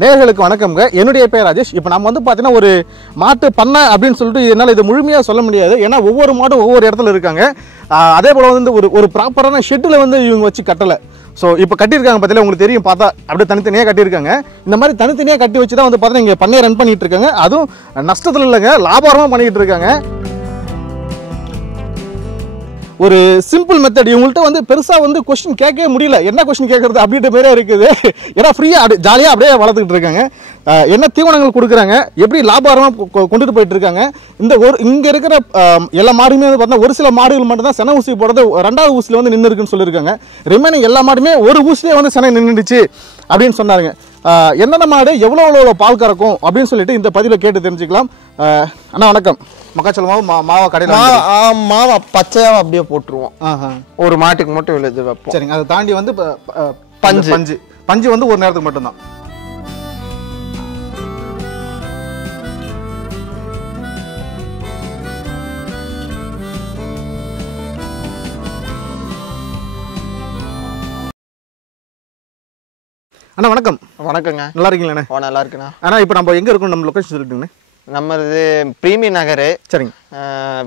நேயர்களுக்கு வணக்கம்ங்க. என்னுடைய பேர் ராஜேஷ். இப்போ நம்ம வந்து பார்த்தீங்கன்னா ஒரு மாட்டு பண்ணை அப்படின்னு சொல்லிட்டு என்னால் இது முழுமையாக சொல்ல முடியாது. ஏன்னா ஒவ்வொரு மாடும் ஒவ்வொரு இடத்துல இருக்காங்க. அதே போல் வந்து ஒரு ப்ராப்பரான ஷெட்டில் வந்து இவங்க வச்சு கட்டலை. ஸோ இப்போ கட்டியிருக்காங்க பார்த்தீங்களா, உங்களுக்கு தெரியும், பார்த்தா அப்படியே தனித்தனியாக கட்டியிருக்காங்க. இந்த மாதிரி தனித்தனியாக கட்டி வச்சு தான் வந்து பார்த்தீங்கன்னா இங்கே பண்ணையை ரன் பண்ணிட்டு இருக்காங்க. அதுவும் நஷ்டத்தில் இல்லைங்க, லாபகரமாக பண்ணிக்கிட்டு இருக்காங்க. ஒரு சிம்பிள் மெத்தட். இவங்கள்ட்ட வந்து பெருசாக வந்து கொஸ்டின் கேட்கவே முடியல. என்ன கொஸ்டின் கேட்கறது அப்படின்ற மாதிரியே இருக்குது. ஏன்னா ஃப்ரீயாக ஜாலியாக அப்படியே வளர்த்துக்கிட்டு இருக்காங்க. என்ன தீவனங்கள் கொடுக்குறாங்க, எப்படி லாபகரமாக கொண்டுட்டு போயிட்டு இருக்காங்க. இங்கே இருக்கிற எல்லா மாடுமே வந்து பார்த்தீங்கன்னா ஒரு சில மாடுகள் மட்டும் தான் சென ஊசி போடுறது ரெண்டாவது ஊசியில் வந்து நின்று இருக்குன்னு சொல்லியிருக்காங்க. ரிமைனிங் எல்லா மாடுமே ஒரு ஊசிலே வந்து செனை நின்றுடுச்சு அப்படின்னு சொன்னாருங்க. என்னென்ன மாடு எவ்வளோ பால் கறக்கும் அப்படின்னு சொல்லிட்டு இந்த பதிவில் கேட்டு தெரிஞ்சுக்கலாம். அண்ணா வணக்கம். மக்காச்சோள மாவா கடையில் மாவா பச்சையாக அப்படியே போட்டுருவோம். ஒரு மாட்டுக்கு மட்டும் இவ்வளோ இது வைப்போம். சரிங்க. அதை தாண்டி வந்து பஞ்சு வந்து ஒரு நேரத்துக்கு மட்டும்தான். அண்ணா வணக்கம். வணக்கங்க. நல்லா இருக்கீங்களா? நல்லா இருக்குண்ணா. அண்ணா இப்போ நம்ம எங்கே இருக்கோம், நம்ம லொக்கேஷன் சொல்லிட்டுங்கண்ணே. நம்ம இது பிரீமி நகர். சரிங்க.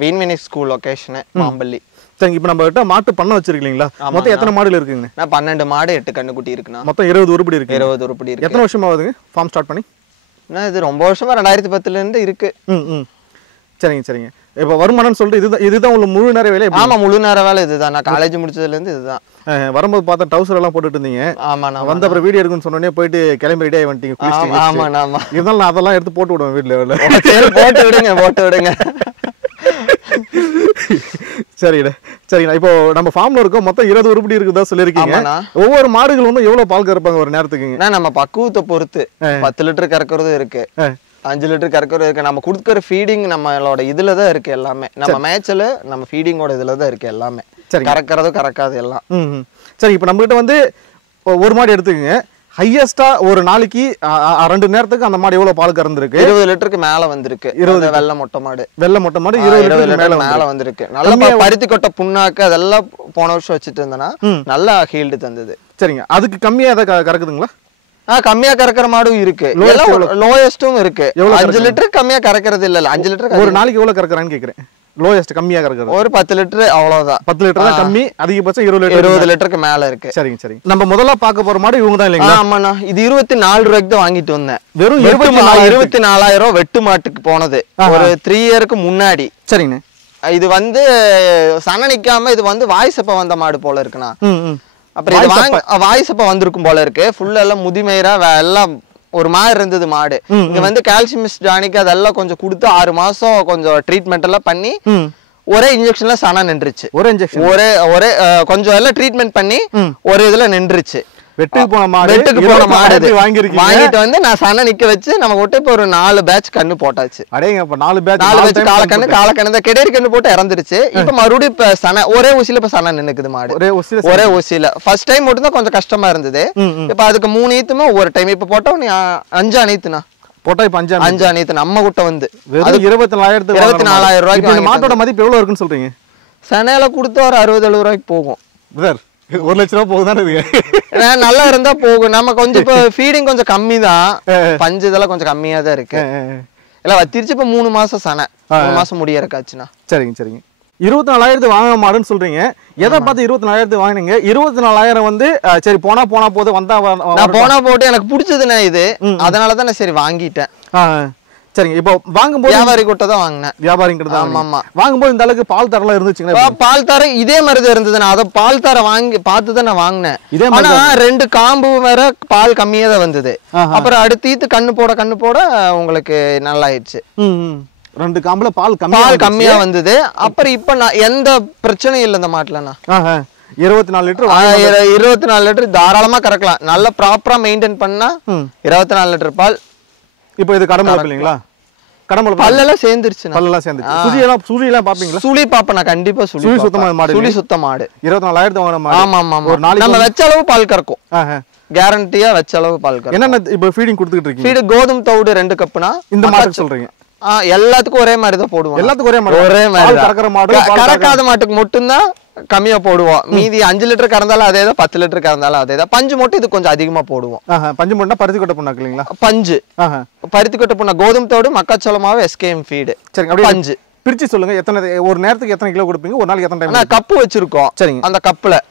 வீன்மினி ஸ்கூல் லொக்கேஷனு மாம்பள்ளி. சரிங்க. இப்போ நம்ம கிட்ட மாட்டு பண்ணை வச்சிருக்கீங்களா? மொத்தம் எத்தனை மாடுகள் இருக்குங்க? நான் 12 மாடு 8 கண்ணுக்குட்டி இருக்குண்ணா. மொத்தம் 20 உருப்படி இருக்கு. 20 உருப்படி இருக்கு. எத்தனை வருஷமா ஆகுதுங்க ஃபார்ம் ஸ்டார்ட் பண்ணி? இது ரொம்ப வருஷமா 2010 இருக்கு. சரிங்க. இப்போ வருமானம்னு சொல்லிட்டு இதுதான் உங்களுக்கு முழு நேர வேலை? ஆமா, முழு நேர வேலை இதுதான். நான் காலேஜ் முடிச்சதுலேருந்து இதுதான். வரும்போது பார்த்தா டவுசர் எல்லாம் போட்டுட்டு இருந்தீங்க. ஆமா, நான் வந்த அப்புறம் வீடியோ எடுக்கணும்னு சொன்னோடனே போயிட்டு கிளம்பி ரெடி ஆகி வந்துட்டீங்க. ஆமா. இருந்தாலும் நான் அதெல்லாம் எடுத்து போட்டு விடுவேன் வீட்டில். போட்டு விடுங்க. சரிங்கண்ணா. இப்போ நம்ம ஃபார்ம்ல இருக்கோம். மொத்தம் 20 உருப்படி இருக்குதா சொல்லியிருக்கீங்க. ஒவ்வொரு மாடுகள் வந்து எவ்வளவு பால் கறப்பாங்க ஒரு நேரத்துக்கு? நம்ம பக்குவத்தை பொறுத்து 10 லிட்டர் கறக்கிறதும் இருக்கு, 5 லிட்டர் கறக்கிறது இருக்கு. நம்ம கொடுக்குற ஃபீடிங் நம்மளோட இதுல தான் இருக்கு எல்லாமே. நம்ம மேட்ச்ல நம்ம ஃபீடிங்கோட இதுல தான் இருக்கு எல்லாமே. கறக்கிறதும் கறக்காது எல்லாம். சரி. இப்போ நம்ம கிட்ட வந்து ஒரு மாடு எடுத்துக்கங்க. ஹையஸ்டா ஒரு நாளைக்கு 2 நேரத்துக்கு அந்த மாடு எவ்வளவு பால் கறந்துருக்கு? 20 லிட்டருக்கு மேல வந்திருக்கு. 20 வெள்ளை மொட்டை மாடு 20 லிட்டர் மேல வந்திருக்கு. நல்லா பருத்தி கொட்டை புண்ணாக்கு அதெல்லாம் போன வருஷம் வச்சுட்டு இருந்தேன்னா நல்லா ஹீல்டு தந்தது. சரிங்க. அதுக்கு கம்மியா ஏதாவது கறக்குதுங்களா? கம்மியா கறக்கிற மாடும் இருக்கு, லோயஸ்டும் இருக்கு. 5 லிட்டர் கம்மியா கறக்கிறது இல்ல. 5 லிட்டர் ஒரு நாளைக்கு எவ்வளவு கறக்குறான்னு கேக்குறேன். லோயஸ்ட் கம்மியா கறக்குறது ஒரு 10 லிட்டர், அவ்வளவுதான். 10 லிட்டர் தான் கம்மி. அதிகபட்சம் 20 லிட்டருக்கு மேல இருக்கு. சரிங்க. நம்ம முதல்ல பார்க்க போற மாடு இவங்க தான் இல்லைங்களா? ஆமாண்ணா. இது 24 ரூபாய்க்கு தான் வாங்கிட்டு வந்தேன். வெறும் 24,000 வெட்டு மாட்டுக்கு போனது ஒரு 3 இயருக்கு முன்னாடி. சரிங்க. இது வந்து சன நிக்காம இது வந்து வாய்ஸப்ப வந்த மாடு போல இருக்குண்ணா. அப்புறம் இது வாய்ஸப்ப வந்திருக்கும் போல இருக்கு. ஃபுல்லா எல்லாம் முதிமேரா எல்லாம் ஒரு மாதிரி இருந்தது மாடு. இங்க வந்து கால்சியம் டானிக் அதெல்லாம் கொஞ்சம் கொடுத்து 6 மாசம் கொஞ்சம் ட்ரீட்மெண்ட் எல்லாம் பண்ணி ஒரே இன்ஜெக்ஷன்ல சனா நின்றுச்சு. ஒரே கொஞ்சம் எல்லாம் ட்ரீட்மெண்ட் பண்ணி ஒரு இதுல நின்றுச்சு. வெட்டுக்கு போன மாடு வாங்கிட்டு வந்து நான் சன நிக்க வச்சு நம்ம விட்டு இப்ப ஒரு 4 பேட்ச் கண்ணு போட்டாச்சு. அடேங்க, 4 பேட்ச் காலக்கண்ணு தான் கெடேரி கண்ணு போட்டு இறந்துருச்சு. இப்ப மறுபடியும் இப்ப சன ஒரே ஊசியில இப்ப சன நின்னுக்குது மாடு. ஒரே ஊசியில ஃபர்ஸ்ட் டைம் மட்டும் தான் கொஞ்சம் கஷ்டமா இருந்தது. இப்ப அதுக்கு 3 ஈத்துமே ஒரு டைம் இப்ப போட்டா 5 அனைத்துனா போட்டா இப்ப 5 அனைத்து நம்ம கிட்ட வந்து 24,000 ரூபாய்க்கு. மாட்டோட மதிப்பு எவ்வளவு இருக்குன்னு சொல்றீங்க? சனையில கொடுத்து ஒரு 60-70 ரூபாய்க்கு போகும். 1 லட்சம் ரூபாய் போகுதானே? நல்லா இருந்தா போகும். நம்ம கொஞ்சம் இப்ப ஃபீடிங் கொஞ்சம் கம்மி தான், பஞ்சு இதெல்லாம் கொஞ்சம் கம்மியா தான் இருக்கு. இல்ல திருச்சி இப்ப 3 மாசம் சனை, 3 மாசம் முடியறக்காச்சுன்னா. சரிங்க. 24,000 வாங்க மாடுன்னு சொல்றீங்க. எதை பார்த்து 24,000 வாங்கினீங்க? 24,000 வந்து சரி போனா போது வந்தா நான் போனா போட்டு எனக்கு பிடிச்சதுண்ணே இது, அதனாலதான் நான் சரி வாங்கிட்டேன். சரிங்க. இப்போ வாங்கும்போது வியாபாரி கிட்ட தான் வாங்கினேன். வியாபாரிங்கிட்ட ஆமா. வாங்கும்போது இந்த அளவுக்கு பால் தரலாம் இருந்துச்சுங்களா? பால் தர இதே மாதிரி தான் இருந்தது. நான் அதை பால் தர வாங்கி பார்த்து தான் நான் வாங்கினேன். ஆனா 2 காம்பு வேற பால் கம்மியா தான் வந்தது. அப்புறம் அடுத்து கண்ணு போட உங்களுக்கு நல்லா ஆயிடுச்சு. 2 காம்புல பால் கம்மியா வந்தது. அப்புறம் இப்ப நான் எந்த பிரச்சனையும் இல்லை இந்த மாட்டுலண்ணா. 24 லிட்டர் 24 லிட்டர் தாராளமா கறக்கலாம். நல்ல ப்ராப்பரா மெயின்டைன் பண்ணா 24 லிட்டர் பால். இப்போ இது கடம்பு இல்லைங்களா? கடம்பு பல்லெல்லாம் சேர்ந்துருச்சு. சுழி எல்லாம் பாப்பீங்களா? சுழி பாப்பேன் நான் கண்டிப்பா. சுழி சுத்தமா மாடு. 24,000 வாங்கின மாடு. ஆமா. ஒரு நாளைக்கு நம்ம வெச்ச அளவு பால் கறக்கும். கேரண்டியா வெச்ச அளவு பால் கறக்கும். என்னென்ன இப்போ ஃபீடிங் கொடுத்துட்டு இருக்கீங்க? ஃபீட் கோதுமை தவிடு 2 கப்னா இந்த மாட்டுக்கு சொல்றீங்க? எல்லாத்துக்கும் ஒரே மாதிரி தான் போடுவோம். எல்லாத்துக்கும் ஒரே மாதிரி ஒரே மாதிரி கறக்கிற மாடு கறக்காத மாட்டுக்கு மட்டும்தான் கம்மியா போடுவோம். மீதி 5 லிட்டர் கறந்தாலும் அதே தான், 10 லிட்டர் கறந்தாலும் அதே தான். பஞ்சு மட்டும் இது கொஞ்சம் அதிகமா போடுவோம். பஞ்சு மட்டும் பருத்தி கொட்டை புண்ணாக்கு இல்லைங்களா? பஞ்சு பருத்தி கொட்டை புண்ணா, கோதுமை தோடு, மக்காச்சோள மாவு, SKM ஃபீடு. சரி, பஞ்சு பிரிச்சு சொல்லுங்க. எத்தனை ஒரு நேரத்துக்கு எத்தனை கிலோ கொடுப்பீங்க? ஒரு நாளைக்கு எத்தனை டைம்? கப்பு வச்சிருக்கோம். சரிங்க. அந்த கப்புல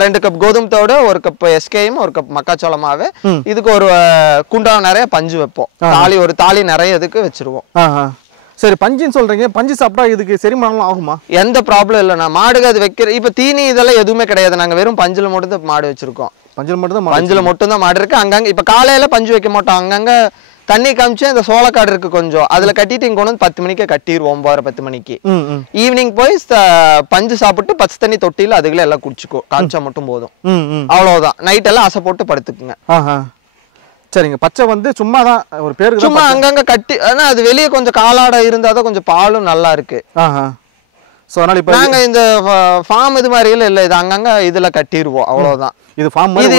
2 கப் கோதுமை தோடு, 1 கப் SKM, 1 கப் மக்காச்சோள மாவு. இதுக்கு ஒரு குண்டா நிறைய பஞ்சு வைப்போம். தாலி ஒரு தாலி நிறைய இதுக்கு வச்சிருவோம். சரி, பஞ்சுன்னு சொல்றீங்க. பஞ்சு சாப்பிட்டா இதுக்கு செரிமானம் ஆகுமா? எந்த ப்ராப்ளம் இல்லைண்ணா. மாடுக்கு அது வைக்கிற இப்ப தீனி இதெல்லாம் எதுவுமே கிடையாது. நாங்க வெறும் பஞ்சுல மட்டும் தான் மாடு வச்சிருக்கோம். பஞ்சுல மட்டும் தான் மாடு இருக்கு. அங்கங்க இப்ப காலையில பஞ்சு வைக்க மாட்டோம். அங்கங்க தண்ணி காமிச்சு இந்த சோளக்காடு இருக்கு கொஞ்சம், அதுல கட்டிட்டு இங்க கொண்டு வந்து 10 மணிக்கு கட்டிடுவோம். 9:30-10 மணிக்கு ஈவினிங் போய் பஞ்சு சாப்பிட்டு பச்சை தண்ணி தொட்டியில அதுக்குள்ள எல்லாம் குடிச்சுக்கோ. காமிச்சா மட்டும் போதும். அவ்வளவுதான். நைட் எல்லாம் அசை போட்டு படுத்துக்குங்க. சரிங்க. பச்சை வந்து சும்மா தான் ஒரு பேருக்கு, சும்மா அங்கங்க கட்டி. ஆனா அது வெளியே கொஞ்சம் காலாட இருந்தாதான் கொஞ்சம் பாலும் நல்லா இருக்கு. சோ அதனால இப்ப நாங்க இந்த ஃபார்ம் இது மாதிரி இல்ல, இது அங்கங்க இதுல கட்டிடுவோம். அவ்வளவுதான். இது ஃபார்ம் இது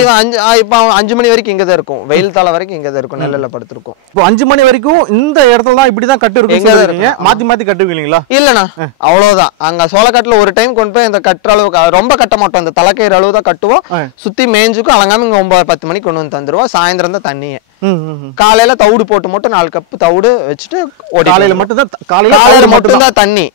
இப்ப 5 மணி வரைக்கும் இங்கதான் இருக்கும். வெயில் தாள வரைக்கும் இங்கதான் இருக்கும். நெல்லில் படுத்திருக்கும். இப்போ 5 மணி வரைக்கும் இந்த இடத்துல தான் இப்படிதான் கட்டு இருக்கும். மாத்தி மாத்தி கட்டுவீங்களா? இல்லண்ணா, அவ்வளவுதான். அங்க சோளக்காட்டுல ஒரு டைம் கொண்டு போய் இந்த கட்டுற அளவுக்கு ரொம்ப கட்ட மாட்டோம். இந்த தலைக்கயிறு அளவு தான் கட்டுவோம். சுத்தி மேய்ஞ்சுக்கும் அலங்காம இங்க 9-10 மணிக்கு கொண்டு வந்து தந்துருவோம். சாயந்தரம் தான் தண்ணியே. காலையில தவிடு போட்டு மட்டும் 4 கப் தவிடு வச்சுட்டு காலையில மட்டும் தான், காலையில மட்டும் தான் தண்ணி.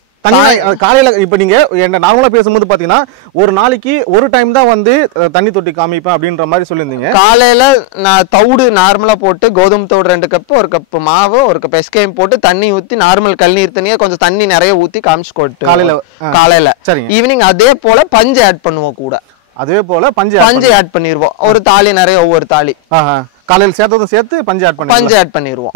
காலையில இப்ப நீங்க என்ன நார்மலா பேசும்போது பாத்தீங்கன்னா ஒரு நாளைக்கு ஒரு டைம் தான் வந்து தண்ணி தொட்டி காமிப்பேன் அப்படின்ற மாதிரி சொல்லியிருந்தீங்க. காலையில நான் தவிடு நார்மலா போட்டு கோதுமை தவிடு 2 கப், 1 கப் மாவு, 1 கப் SKM போட்டு தண்ணி ஊத்தி நார்மல் கல்நீர் தண்ணியை கொஞ்சம் தண்ணி நிறைய ஊத்தி காமிச்சு கொட்டு காலையில. ஈவினிங் அதே போல பஞ்சு ஆட் பண்ணுவோம் கூட. அதே போல பஞ்சு ஆட் பண்ணிடுவோம். ஒரு தாலி நிறைய, ஒவ்வொரு தாலி காலையில் சேர்த்து பஞ்சு ஆட் பண்ணிடுவோம்.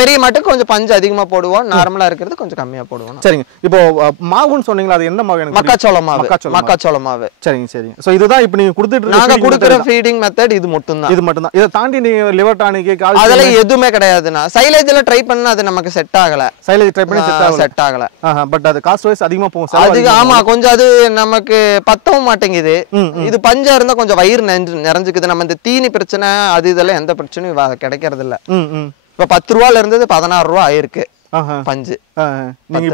பெரிய மாட்டுக்கு கொஞ்சம் பஞ்சு அதிகமா போடுவோம். நார்மலா இருக்கிறது கொஞ்சம் கம்மியா போடுவோம். சரிங்க. இப்போ மாவுன்னு சொன்னீங்களா, அது என்ன மாவு? மக்காச்சோள மாவு. சரிங்க. சோ இதுதான் இப்போ நீங்க கொடுத்துட்டு நாங்க கொடுக்குற ஃபீடிங் மெத்தட் இது மட்டும் தான். இதை தாண்டி நீங்க லிவர் டானிக் அதெல்லாம் எதுவுமே கிடையாதுண்ணா. சைலேஜ்ல ட்ரை பண்ணா அது நமக்கு செட் ஆகல. செட் ஆகல. பட் அது காஸ்ட் வைஸ் அதிகமா போகும். ஆமா, கொஞ்சம் அது நமக்கு பத்தவும் மாட்டேங்குது. இது பஞ்சா இருந்தா கொஞ்சம் வயிறு நிறைஞ்சுக்குது. நம்ம இந்த தீனி பிரச்சனை இதெல்லாம் எந்த பிரச்சனையும் கிடைக்கிறது இல்ல. இப்ப 10 ரூபாயில இருந்தது 16 ரூபாய் ஆயிருக்கு பஞ்சு. நீங்க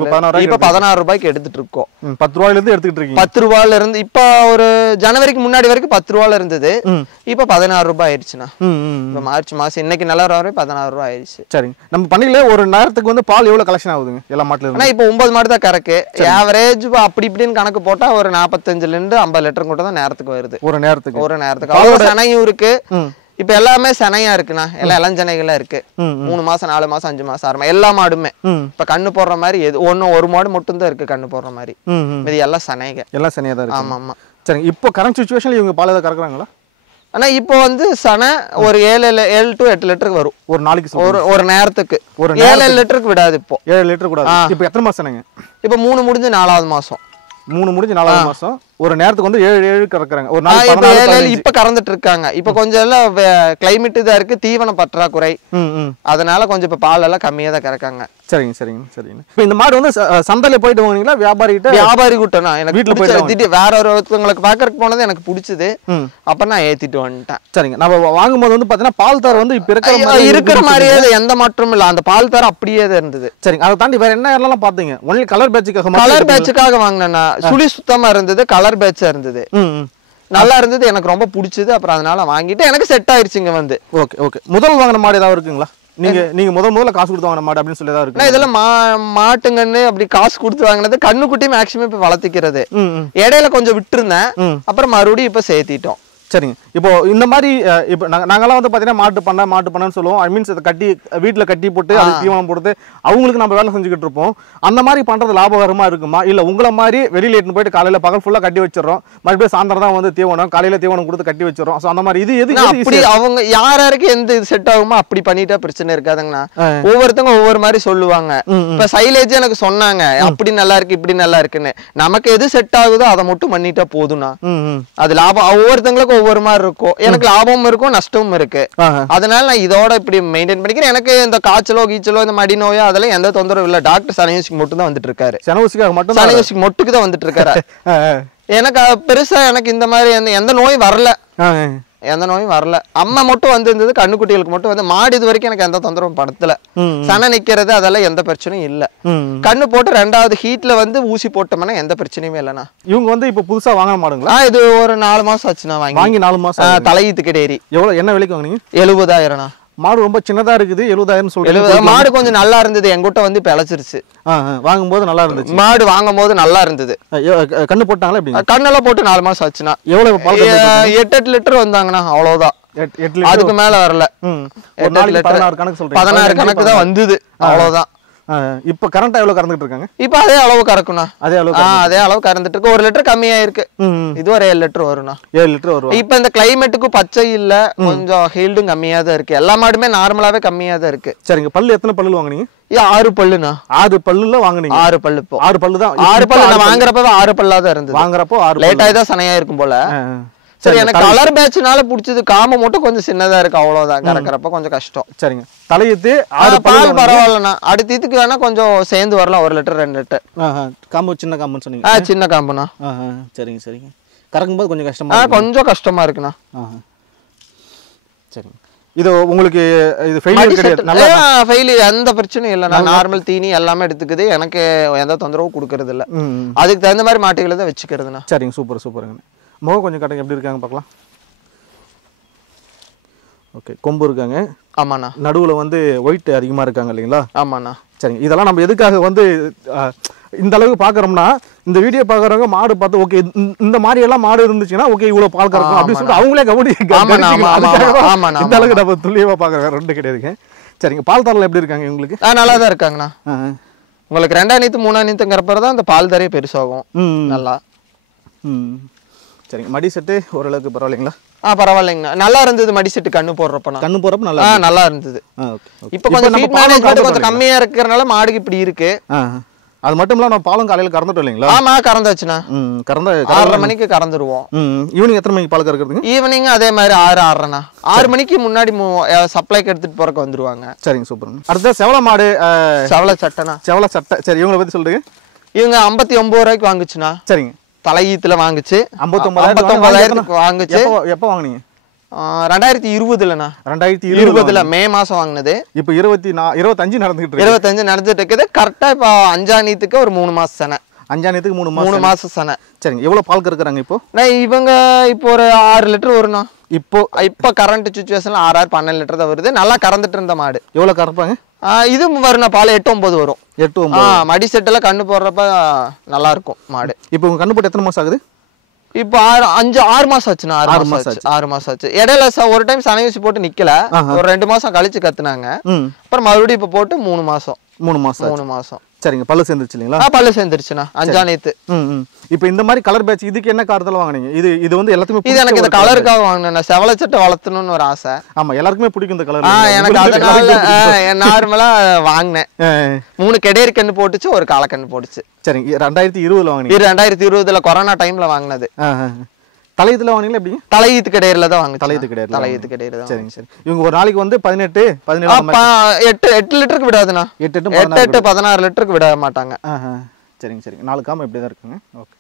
இப்ப 16 ரூபாய்க்கு எடுத்துட்டு இருக்கோம். 10 ரூபாயில இருந்து எடுத்துட்டு இருக்கீங்க. 10 ரூபாயில இருந்து இப்ப ஒரு ஜனவரிக்கு முன்னாடி வரைக்கும் 10 ரூபாயில இருந்தது. இப்ப 16 ரூபாய் ஆயிடுச்சுண்ணா. இப்ப மார்ச் மாசம் இன்னைக்கு நிலவரம் வரை 16 ரூபாய் ஆயிடுச்சு. சரிங்க. நம்ம பண்ணையில ஒரு நேரத்துக்கு வந்து பால் எவ்வளவு கலெக்ஷன் ஆகுதுங்க எல்லா மாட்டுல? ஆனா இப்ப 9 மாடு தான் கறக்கு. ஆவரேஜ் அப்படி இப்படின்னு கணக்கு போட்டா ஒரு 45 இருந்து 50 லிட்டர் கூட தான் நேரத்துக்கு வருது. ஒரு நேரத்துக்கு அவ்வளவு சனையும் இருக்கு. இப்ப எல்லாமே சனையா இருக்குண்ணா. எல்லாம் இளஞ்சனைகளா இருக்கு. 3 மாசம் 4 மாசம் 5 மாசம் 6 மாசம் எல்லா மாடுமே இப்ப கண்ணு போடுற மாதிரி ஒரு மாடு மட்டும் தான் இருக்கு கண்ணு போடுற மாதிரி. இது எல்லாம் சனைங்க, எல்லாம் சனையா தான் இருக்கு. ஆமா ஆமா. சரி, இப்போ கரண்ட் சிச்சுவேஷன்ல இவங்க பால் ஏதாவது கறக்குறாங்களா? ஆனா இப்போ வந்து சனை ஒரு 7 to 8 லிட்டருக்கு வரும் ஒரு நாளைக்கு. ஒரு நேரத்துக்கு 7 லிட்டருக்கு விடாது. இப்போ 7 லிட்டர் கூட. இப்போ எத்தனை மாசம் சனைங்க? இப்போ 3 முடிஞ்சு 4வது மாசம். 3 முடிஞ்சு 4வது மாசம். ஒரு நேரத்துக்கு வந்து 7 கறக்குறாங்க. ஒரு நாளைக்கு 14 இப்ப கறந்துட்டு இருக்காங்க. இப்ப கொஞ்சம் எல்லாம் கிளைமேட் இதா இருக்கு, தீவன பற்றாக்குறை. அதனால கொஞ்சம் இப்ப பால் எல்லாம் கம்மியா தான் கறக்காங்க. சரிங்க. இப்ப இந்த மாடு வந்து சந்தையில போயிட்டு வாங்குனீங்களா வியாபாரி கூட்டனா? எனக்கு வீட்டுல போயிட்டு வேற ஒருத்தவங்களுக்கு பாக்கறதுக்கு போனது எனக்கு பிடிச்சது. அப்ப நான் ஏத்திட்டு வந்துட்டேன். சரிங்க. நம்ம வாங்கும்போது வந்து பாத்தீங்கன்னா பால் தர வந்து இப்ப இருக்கிற மாதிரியே எந்த மாற்றமும் இல்ல. அந்த பால் தர அப்படியே தான் இருந்தது. சரிங்க. அதை தாண்டி வேற என்ன எல்லாம் பாத்தீங்க? ஒன்லி கலர் பேட்சுக்காக வாங்கினேன்னா சுழி சுத்தமா இருந்தது, கலர் பேட்சா இருந்தது, நல்லா இருந்தது, எனக்கு ரொம்ப பிடிச்சது. அப்புறம் அதனால வாங்கிட்டு எனக்கு செட் ஆயிருச்சுங்க வந்து. ஓகே. முதல் வாங்கின மாடு ஏதாவது இருக்குங்களா? நீங்க முதல்ல காசு கொடுத்து வாங்கின மாடு அப்படின்னு சொல்லி ஏதாவது இருக்கு? இதெல்லாம் மாட்டுங்கன்னு அப்படி காசு கொடுத்து வாங்கினது. கண்ணுக்குட்டி மேக்சிமம் இப்ப வளர்த்திக்கிறது. இடையில கொஞ்சம் விட்டுருந்தேன், அப்புறம் மறுபடியும் இப்ப சேர்த்திட்டோம். சரிங்க. இப்போ இந்த மாதிரி இப்போ நாங்கெல்லாம் வந்து பார்த்தீங்கன்னா மாட்டு பண்ணன்னு சொல்லுவோம். ஐ மீன்ஸ் அதை கட்டி வீட்டில் கட்டி போட்டு அது தீவனம் போட்டு அவங்களுக்கு நம்ம வேலை செஞ்சுக்கிட்டு இருப்போம். அந்த மாதிரி பண்ணுறது லாபகரமாக இருக்குமா? இல்லை உங்களை மாதிரி வெளியில் எடுத்து போயிட்டு காலையில் பகல் ஃபுல்லாக கட்டி வச்சிடறோம், மறுபடியும் சாயந்தரம் தான் வந்து தீவனம், காலையில் தீவனம் கொடுத்து கட்டி வச்சிடறோம். ஸோ அந்த மாதிரி இது அப்படி அவங்க யாருக்கு எந்த இது செட் ஆகுமோ அப்படி பண்ணிட்டா பிரச்சனை இருக்காதுங்கண்ணா. ஒவ்வொருத்தவங்க ஒவ்வொரு மாதிரி சொல்லுவாங்க. இப்போ சைலேஜ் எனக்கு சொன்னாங்க அப்படி நல்லா இருக்கு இப்படி நல்லா இருக்குன்னு. நமக்கு எது செட் ஆகுதோ அதை மட்டும் பண்ணிட்டா போதும்னா அது லாபம். ஒவ்வொருத்தவங்களுக்கும் ஒவ்வொரு மாதிரி இருக்கும். எனக்கு லாபமும் இருக்கும் நஷ்டமும் இருக்கு. அதனால நான் இதோட இப்படி மெயின்டைன் பண்ணிக்கிறேன். எனக்கு இந்த காய்ச்சலோ கீச்சலோ இந்த மடி நோயோ அதெல்லாம் எந்த தொந்தரவும் இல்ல. டாக்டர் சனயூசிக்கு மட்டும் தான் வந்துட்டு இருக்காரு. சனயூசிக்கு மட்டுக்கு தான் வந்துட்டு இருக்காரு. எனக்கு பெருசா எனக்கு இந்த மாதிரி எந்த நோய் வரல. எந்த நோயும் வரல. அம்மா மட்டும் வந்திருந்தது, கண்ணுக்குட்டிகளுக்கு மட்டும் வந்து. மாடு இது வரைக்கும் எனக்கு எந்த தொந்தரவும் படுத்தல. சனை நிக்கிறது அதெல்லாம் எந்த பிரச்சனையும் இல்ல. கண்ணு போட்டு 2வது ஹீட்ல வந்து ஊசி போட்டோம்னா எந்த பிரச்சனையுமே இல்லைண்ணா. இவங்க வந்து இப்ப புதுசா வாங்கின மாடுங்களா? இது ஒரு 4 மாசம் ஆச்சுண்ணா வாங்கி 4 மாசம். தலையீத்துக்கு டேரி. எவ்வளவு என்ன விலைக்கு வாங்குனீங்க? 70,000ண்ணா. மாடு ரொம்ப சின்னதா இருக்குது, 70,000 சொல்றீங்க. மாடு கொஞ்சம் நல்லா இருந்தது, எங்கிட்ட வந்து பிழைச்சிருச்சு. வாங்கும்போது நல்லா இருந்துச்சு. மாடு வாங்கும் போது நல்லா இருந்தது. கண்ணு போட்டாங்களா எப்படி? கண்ணெல்லாம் போட்டு 4 மாசம் ஆச்சுண்ணா. எவ்வளவு பால்? 8 லிட்டர் வந்தாங்கண்ணா, அவ்வளவுதான். அதுக்கு மேல வரல. 16 கணக்கு சொல்றீங்க? 16 கணக்கு தான் வந்தது, அவ்வளவுதான். இப்ப கரண்டா எவ்வளவு கறந்துட்டு இருக்காங்க? இப்ப அதே அளவு கறக்குண்ணா. அதே அளவு கறந்துட்டு இருக்கு. 1 லிட்டர் கம்மியா இருக்கு. இது ஒரு 7 லிட்டர் வரும்ண்ணா. 7 லிட்டர் வரும். இப்ப இந்த கிளைமேட்டுக்கு பச்சை இல்ல, கொஞ்சம் ஹீல்டும் கம்மியா தான் இருக்கு. எல்லா மாடுமே நார்மலாவே கம்மியா தான் இருக்கு. சரிங்க. பல்லு எத்தனை பல்லு வாங்குனீங்க? 6 பல்லுண்ணா. 6 பல்லுல வாங்குனீங்க? 6 பல்லு. இப்போ 6 பல்லு தான். 6 பல்லு. நான் வாங்குறப்ப 6 பல்லா தான் இருந்தது. வாங்குறப்போ 6 லேட் ஆயிதான் சனையா இருக்கும் போல. சரி, எனக்கு கலர் பேட்ச்னால பிடிச்சது. காம்பு மட்டும் கொஞ்சம் சின்னதா இருக்கு, அவ்வளவுதான். கறக்கிறப்ப கொஞ்சம் கஷ்டம். சரிங்க. தலையத்து 6 பால் பரவாயில்லண்ணா. அடுத்த இதுக்கு வேணா கொஞ்சம் சேர்ந்து வரலாம், 1 லிட்டர் 2 லிட்டர். காம்பு சின்ன காம்புன்னு சொன்னீங்க? சின்ன காம்புண்ணா. சரிங்க சரிங்க. கறக்கும் போது கொஞ்சம் கஷ்டமா? கொஞ்சம் கஷ்டமா இருக்குண்ணா. சரிங்க. இது உங்களுக்கு இது ஃபெயிலியர் கிடையாது? நல்லா ஃபெயிலியர் எந்த பிரச்சனையும் இல்ல. நான் நார்மல் தீனி எல்லாமே எடுத்துக்குது, எனக்கு எந்த தொந்தரவும் கொடுக்கறது இல்ல. அதுக்கு தகுந்த மாதிரி மாட்டுகளை தான் வச்சுக்கிறதுண்ணா. சரிங்க. சூப்பர் சூப்பருங்க. முகம் கொஞ்சம் கட்டுங்க, எப்படி இருக்காங்க பார்க்கலாம். ஓகே, கொம்பு இருக்காங்க. ஆமாண்ணா. நடுவில் வந்து ஒயிட் அதிகமாக இருக்காங்க இல்லைங்களா? ஆமாண்ணா. சரிங்க. இதெல்லாம் நம்ம எதுக்காக வந்து இந்த அளவுக்கு பார்க்குறோம்னா, இந்த வீடியோ பார்க்குறவங்க மாடு பார்த்து ஓகே இந்த மாதிரி எல்லாம் மாடு இருந்துச்சுன்னா ஓகே இவ்வளோ பால் கறக்கும் அப்படின்னு சொல்லிட்டு அவங்களே இந்த அளவுக்கு நம்ம துல்லியமாக பார்க்குறோம். ரெண்டு கிடையாதுங்க. சரிங்க. பால் தரலாம் எப்படி இருக்காங்க உங்களுக்கு? நல்லா தான் இருக்காங்கண்ணா. உங்களுக்கு 2ஆம் நீத்து 3ஆம் நீத்துங்கிறப்ப தான் அந்த பால் தரையே பெருசாகும் நல்லா. சரிங்க. மடி செட்டு ஓரளவுக்கு பரவாயில்லைங்களா? பரவாயில்லைங்கண்ணா. நல்லா இருந்தது மடி செட்டு. கண்ணு போடுறப்ப நல்லா இருந்தது. இப்போ கொஞ்சம் கம்மியா இருக்கிறனால மாடுக்கு இப்படி இருக்கு. அது மட்டும் இல்ல, நம்ம பாலும் காலையில கறந்துட்டோம் இல்லைங்களா? ஆமா, கறந்தாச்சுண்ணா. 6:30 மணிக்கு கறந்துருவோம். ஈவினிங் எத்தனை மணிக்கு பால் கறக்குறதுங்க? ஈவினிங் அதே மாதிரி 6:30. 6 மணிக்கு முன்னாடி சப்ளைக்கு எடுத்துட்டு போறக்கு வந்துருவாங்க. சரிங்க, சூப்பருங்க. அடுத்த செவல மாடு, செவல சட்டைண்ணா. செவல சட்டை. சரி, இவங்களை பத்தி சொல்றீங்க. இவங்க 59 ரூபாய்க்கு வாங்குச்சுண்ணா. சரிங்க. தலையீத்துல வாங்குச்சு. 59,000 வாங்குச்சு. எப்போ வாங்குனீங்க? 2020லண்ணா. 2020 மே மாசம் வாங்கினது. இப்ப 25 நடந்துட்டு இருக்கு. 25 நடந்துட்டு இருக்குது. கரெக்டா இப்ப 5ஆம் நீத்துக்கு ஒரு 3 மாசம் சனை. 5ஆம் நீத்துக்கு 3 மாசம் சனை. சரிங்க. எவ்வளவு பால் கறக்குறாங்க இப்போ? இவங்க இப்போ ஒரு 6 லிட்டர் வரும்ண்ணா. இப்போ கரண்ட் சுச்சுவேஷன்ல 6 12 லிட்டர் தான் வருது. நல்லா கறந்துட்டு இருந்த மாடு. எவ்வளவு கறப்பாங்க? இது வரும்ண்ணா. பால் 8-9 வரும். 8-9. மடி செட்டெல்லாம் கண்ணு போடுறப்ப நல்லா இருக்கும் மாடு. இப்போ உங்க கண்ணு போட்டு எத்தனை மாசம் ஆகுது? இப்போ 6 மாசம் ஆச்சுண்ணா. 6 மாசம் ஆச்சு. இடையில ஒரு டைம் சனை ஊசி போட்டு நிக்கல. ஒரு 2 மாசம் கழிச்சு கத்துனாங்க. அப்புறம் மறுபடியும் இப்ப போட்டு 3 மாசம். 3 மாசம். சரிங்க. பல்லு சேர்ந்துருச்சு இல்லைங்களா? பல்லு சேர்ந்துருச்சுண்ணா. 5ஆம் நீத்து. இப்போ இந்த மாதிரி கலர் பேட்ச் இதுக்கு என்ன காரணத்துல வாங்குனீங்க? இது வந்து எல்லாத்துக்குமே இது எனக்கு இந்த கலருக்காக வாங்கினேன். செவல சட்டை வளர்த்தணும்னு ஒரு ஆசை. ஆமா, எல்லாருக்குமே பிடிக்கும் இந்த கலர். எனக்கு அதனால நார்மலா வாங்கினேன். 3 கெடேரி கண்ணு போட்டுச்சு, ஒரு காலக்கண்ணு போட்டுச்சு. சரிங்க. 2020 வாங்கினீங்க? 2020 கொரோனா டைம்ல வாங்கினது. தலையீத்துல வாங்கினீங்களா? எப்படி? தலையீத்து கடையில தான் வாங்க. தலையீத்து கடையில தான். சரிங்க சரி. இவங்க ஒரு நாளைக்கு வந்து 18 8 லிட்டருக்கு விடாதுண்ணா. 8 16 லிட்டருக்கு விட மாட்டாங்க. சரிங்க சரிங்க. 4 காம இப்படி தான் இருக்குங்க. ஓகே.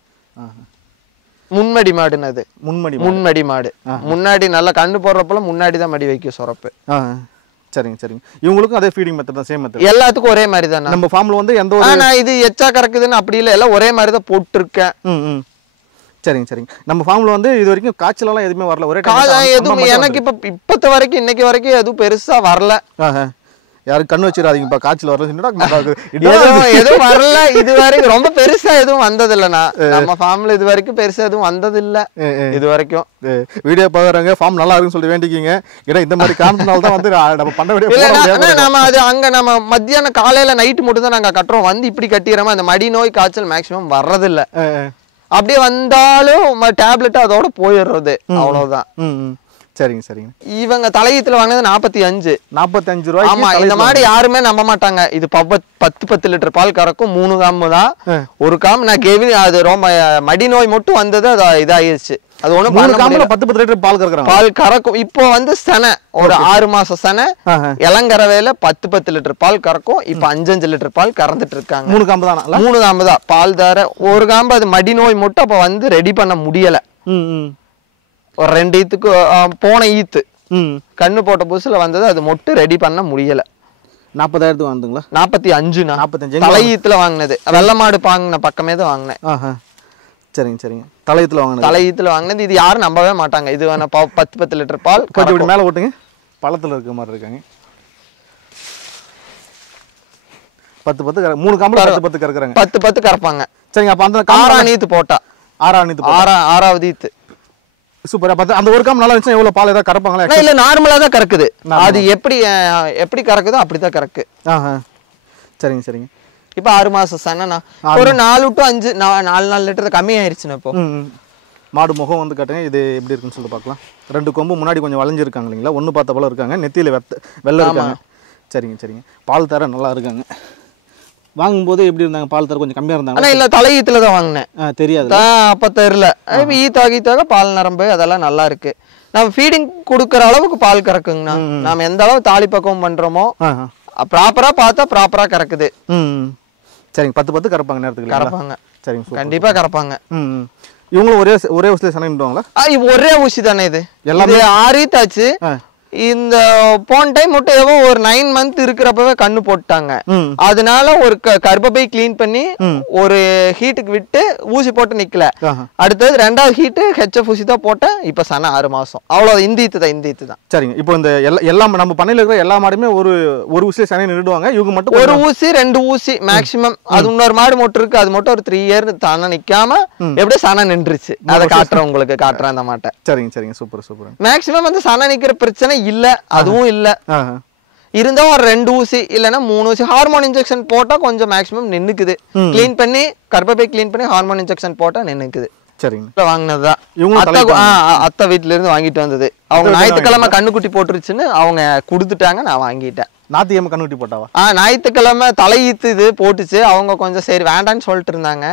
முன்மடி மாடுனது. முன்மடி மாடு. முன்னாடி நல்லா கண்ணு போடுறப்பல முன்னாடி தான் மடி வைக்கும் சொரப்பு. சரிங்க சரிங்க. இவங்களுக்கும் அதே ஃபீடிங் மெத்தட் தான், சேம் மெத்தட். எல்லாத்துக்கும் ஒரே மாதிரி தான். நம்ம ஃபார்ம்ல வந்து எந்த ஒரு நான் இது எச்சா கறக்குதுன்னு அப்படி இல்லை, எல்லாம் ஒரே மாதிரி தான் போட்டுருக்கேன். சரிங்க சரிங்க. நம்ம ஃபார்ம்ல வந்து இது வரைக்கும் காய்ச்சல் எல்லாம் எதுவுமே வரல. ஒரே எதுவும் எனக்கு இப்பத்த வரைக்கும் இன்னைக்கு வரைக்கும் எதுவும் பெருசா வரல. யாரும் கண்ணு வச்சிடாதீங்கப்பா, காய்ச்சல் வரல. எதுவும் வரல இது வரைக்கும். ரொம்ப பெருசா எதுவும் வந்தது இல்லைண்ணா. நம்ம ஃபார்ம்ல இது வரைக்கும் பெருசா எதுவும் வந்தது இல்ல இது வரைக்கும். வீடியோ பாக்குறாங்க, ஃபார்ம் நல்லா இருக்குன்னு சொல்லி வேண்டிக்கிங்க. ஏன்னா இந்த மாதிரி காரணத்தினால தான் வந்து நம்ம பண்ண வீடியோ நம்ம அது அங்க நம்ம மத்தியானம் காலையில நைட்டு மட்டும் தான் நாங்க கட்டுறோம். வந்து இப்படி கட்டிடுறோமா, அந்த மடி நோய் காய்ச்சல் மேக்சிமம் வர்றதில்ல. அப்படியே வந்தாலும் டேப்லெட் அதோட போயிடுறது, அவ்வளவுதான். சரிங்க சரிங்க. இவங்க தலையீத்துல வாங்கினது 45 ரூபாய். ஆமா, இந்த மாதிரி யாருமே நம்ப மாட்டாங்க. இது 10 லிட்டர் பால் கறக்கும். 3 காம்பு தான். ஒரு காம்பு நான் கேவி அது ரொம்ப மடி நோய் மட்டும் வந்தது, அது இதாயிருச்சு. அது ஒண்ணு 10 லிட்டர் பால் கறக்குறாங்க. பால் கறக்கும். இப்போ வந்து சனை ஒரு 6 மாசம் சனை இளங்கரவையில 10 லிட்டர் பால் கறக்கும். இப்ப 5 லிட்டர் பால் கறந்துட்டு இருக்காங்க. 3 காம்பு தான். 3 காம்பு தான் பால் தர. ஒரு காம்பு அது மடி நோய் மட்டும் அப்ப வந்து ரெடி பண்ண முடியல. ஒரு 2 ஈத்துக்கு போன ஈத்து கண்ணு போட்ட புதுசுல வந்தது, அது மொட்டு ரெடி பண்ண முடியல. 40,000 வாங்குதுங்களா? 45ண்ணா. 45 தலையீத்துல வாங்கினது, வெள்ள மாடு வாங்கின பக்கமே தான் வாங்கினேன். சரிங்க சரிங்க. தலையீத்துல வாங்கினது, தலையீத்துல வாங்கினது. இது யாரும் நம்பவே மாட்டாங்க. இது 10 லிட்டர் பால். கொஞ்சம் இப்படி மேலே ஓட்டுங்க, பழத்தில் இருக்க மாதிரி இருக்காங்க. 10 3 காம்பு 10 கறக்குறாங்க. 10 கறப்பாங்க. சரிங்க. அப்போ அந்த ஆறாம் ஈத்து போட்டா, ஆறாவது ஈத்து. சூப்பர். அப்ப அந்த ஒரு காம்பு நல்லா இருந்துச்சு. எவ்வளவு பால் ஏதாவது கறப்பாங்களா? இல்ல, நார்மலா தான் கறக்குது. அது எப்படி கறக்குதோ அப்படிதான் கறக்கு. சரிங்க சரிங்க. இப்ப 6 மாசம் சனனா ஒரு 4 to 5 4 லிட்டர் கம்மி ஆயிருச்சுன்னா இப்போ. மாடு முகம் வந்து கட்டுங்க, இது எப்படி இருக்குன்னு சொல்லிட்டு பார்க்கலாம். 2 கொம்பு முன்னாடி கொஞ்சம் வளைஞ்சிருக்காங்க இல்லைங்களா? ஒன்று பார்த்த போல இருக்காங்க, நெத்தியில வெள்ளை இருக்காங்க. சரிங்க சரிங்க. பால் தர நல்லா இருக்காங்க. வாங்கும்போது எப்படி இருந்தாங்க? பால் தர கொஞ்சம் கம்மியா இருந்தாங்க. இல்ல, தலையீத்துல தான் வாங்கினேன். தெரியாது அப்ப தெரியல. ஈத்தாக பால் நரம்பு அதெல்லாம் நல்லா இருக்கு. நம்ம ஃபீடிங் கொடுக்குற அளவுக்கு பால் கறக்குங்கண்ணா. நாம எந்த அளவு தாலி பக்குவம் பண்றோமோ ப்ராப்பரா பார்த்தா ப்ராப்பரா கறக்குது. சரிங்க. 10 கறப்பாங்க நேரத்துக்கு கறப்பாங்க. சரிங்க, கண்டிப்பா கறப்பாங்க. இவங்களும் ஒரே ஊசில சனைடுவாங்களா? ஒரே ஊசி தானே இது. எல்லாமே 6 ஈத்தாச்சு. இந்த போன டைம் மட்டும் ஏதோ ஒரு 9 மந்த் இருக்கிறப்பவே கண்ணு போட்டாங்க. அதனால ஒரு கர்ப்பப்பை கிளீன் பண்ணி ஒரு ஹீட்டுக்கு விட்டு ஊசி போட்டு நிக்கல. அடுத்தது 2வது ஹீட்டு ஹெச்எஃப் ஊசி தான் போட்டேன். இப்ப சன 6 மாசம் அவ்வளவு. இந்தீத்து தான். சரிங்க. இப்போ இந்த எல்லாம் நம்ம பண்ணையில இருக்கிற எல்லா மாடுமே ஒரு ஊசில சனை நின்றுடுவாங்க. இவங்க மட்டும் ஒரு ஊசி 2 ஊசி மேக்சிமம். அது இன்னொரு மாடு மட்டும் இருக்கு, அது மட்டும் ஒரு 3 இயர் தானே நிக்காம எப்படியே சன நின்றுச்சு. அதை காட்டுறேன் உங்களுக்கு, காட்டுறேன் அந்த மாட்டை. சரிங்க சரிங்க. Super super. மேக்சிமம் வந்து சன நிக்கிற பிரச்சனை இல்ல, அதுவும் இல்ல. இருந்தா ஒரு 2 ஊசி இல்லனா 3 ஊசி ஹார்மோன் இன்ஜெக்ஷன் போட்டா கொஞ்சம் மேக்ஸிமம் நின்னுக்குது. க்ளீன் பண்ணி கர்ப்பப்பை க்ளீன் பண்ணி ஹார்மோன் இன்ஜெக்ஷன் போட்டா நின்னுக்குது. சரிங்க. வாங்குனதா அத்தை வீட்ல இருந்து வாங்கிட்டு வந்தது. அவங்க ஞாயிற்றுக்கிழமை கண்ணுக்குட்டி போட்டுருச்சுன்னு அவங்க கொடுத்துட்டாங்க, நான் வாங்கிட்டேன். ஞாயிற்றுக்கிழமை கண்ணுக்குட்டி போட்டாவா? ஞாயிற்றுக்கிழமை தலையீத்து இது போட்டுச்சு. அவங்க கொஞ்சம் சரி வேண்டான்னு சொல்லிட்டு இருந்தாங்க,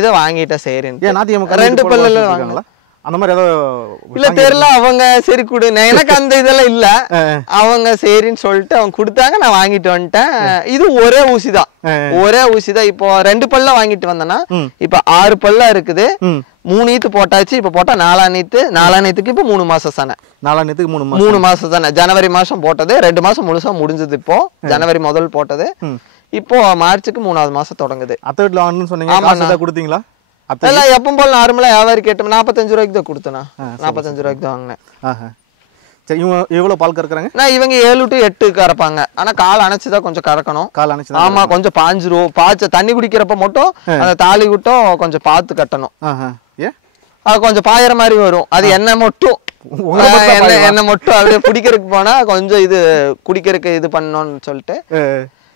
இதை வாங்கிட்டேன். சரின்னு 2 பல்லுல வாங்கல அந்த மாதிரி ஏதோ இல்ல தெரியல. அவங்க சரி கொடு, எனக்கு அந்த இதெல்லாம் இல்ல. அவங்க சரின்னு சொல்லிட்டு அவங்க கொடுத்தாங்க, நான் வாங்கிட்டு வந்துட்டேன். இது ஒரே ஊசிதான், ஒரே ஊசிதான். இப்போ 2 பல்ல வாங்கிட்டு வந்தேன்னா இப்ப 6 பல்ல இருக்குது. 3 ஈத்து போட்டாச்சு. இப்ப போட்டா 4ஆம் ஈத்துக்கு இப்ப 3 மாசம் சனை. 4ஆம் ஈத்துக்கு 3 மாசம் தானே. ஜனவரி மாசம் போட்டது, 2 மாசம் முழுசா முடிஞ்சது. இப்போ ஜனவரி முதல் போட்டது, இப்போ மார்ச்சுக்கு 3வது மாசம் தொடங்குது. அத்தை வீட்டுல வாங்கணும்னு சொன்னீங்க, காசு கொடுத்தீங்களா? அதெல்லாம் எப்பவும் போல நார்மலா வியாபாரி கேட்டோம். 45 ரூபாய்க்கு தான் கொடுத்தேனா. 45 ரூபாய்க்கு தான் வாங்கினேன். சரி. இவங்க எவ்வளவு பால் கறக்குறாங்க? இவங்க 7 to 8 கறப்பாங்க. ஆனா கால் அணைச்சுதான் கொஞ்சம் கறக்கணும். கால் அணைச்சு? ஆமா, கொஞ்சம் பாஞ்சிரும். தண்ணி குடிக்கிறப்ப மட்டும் அந்த தாலி விட்டும் கொஞ்சம் பார்த்து கட்டணும். அது கொஞ்சம் பாயிற மாதிரி வரும். அது என்ன மட்டும் அப்படியே குடிக்கிறதுக்கு போனா கொஞ்சம் இது குடிக்கிறதுக்கு இது பண்ணணும்னு சொல்லிட்டு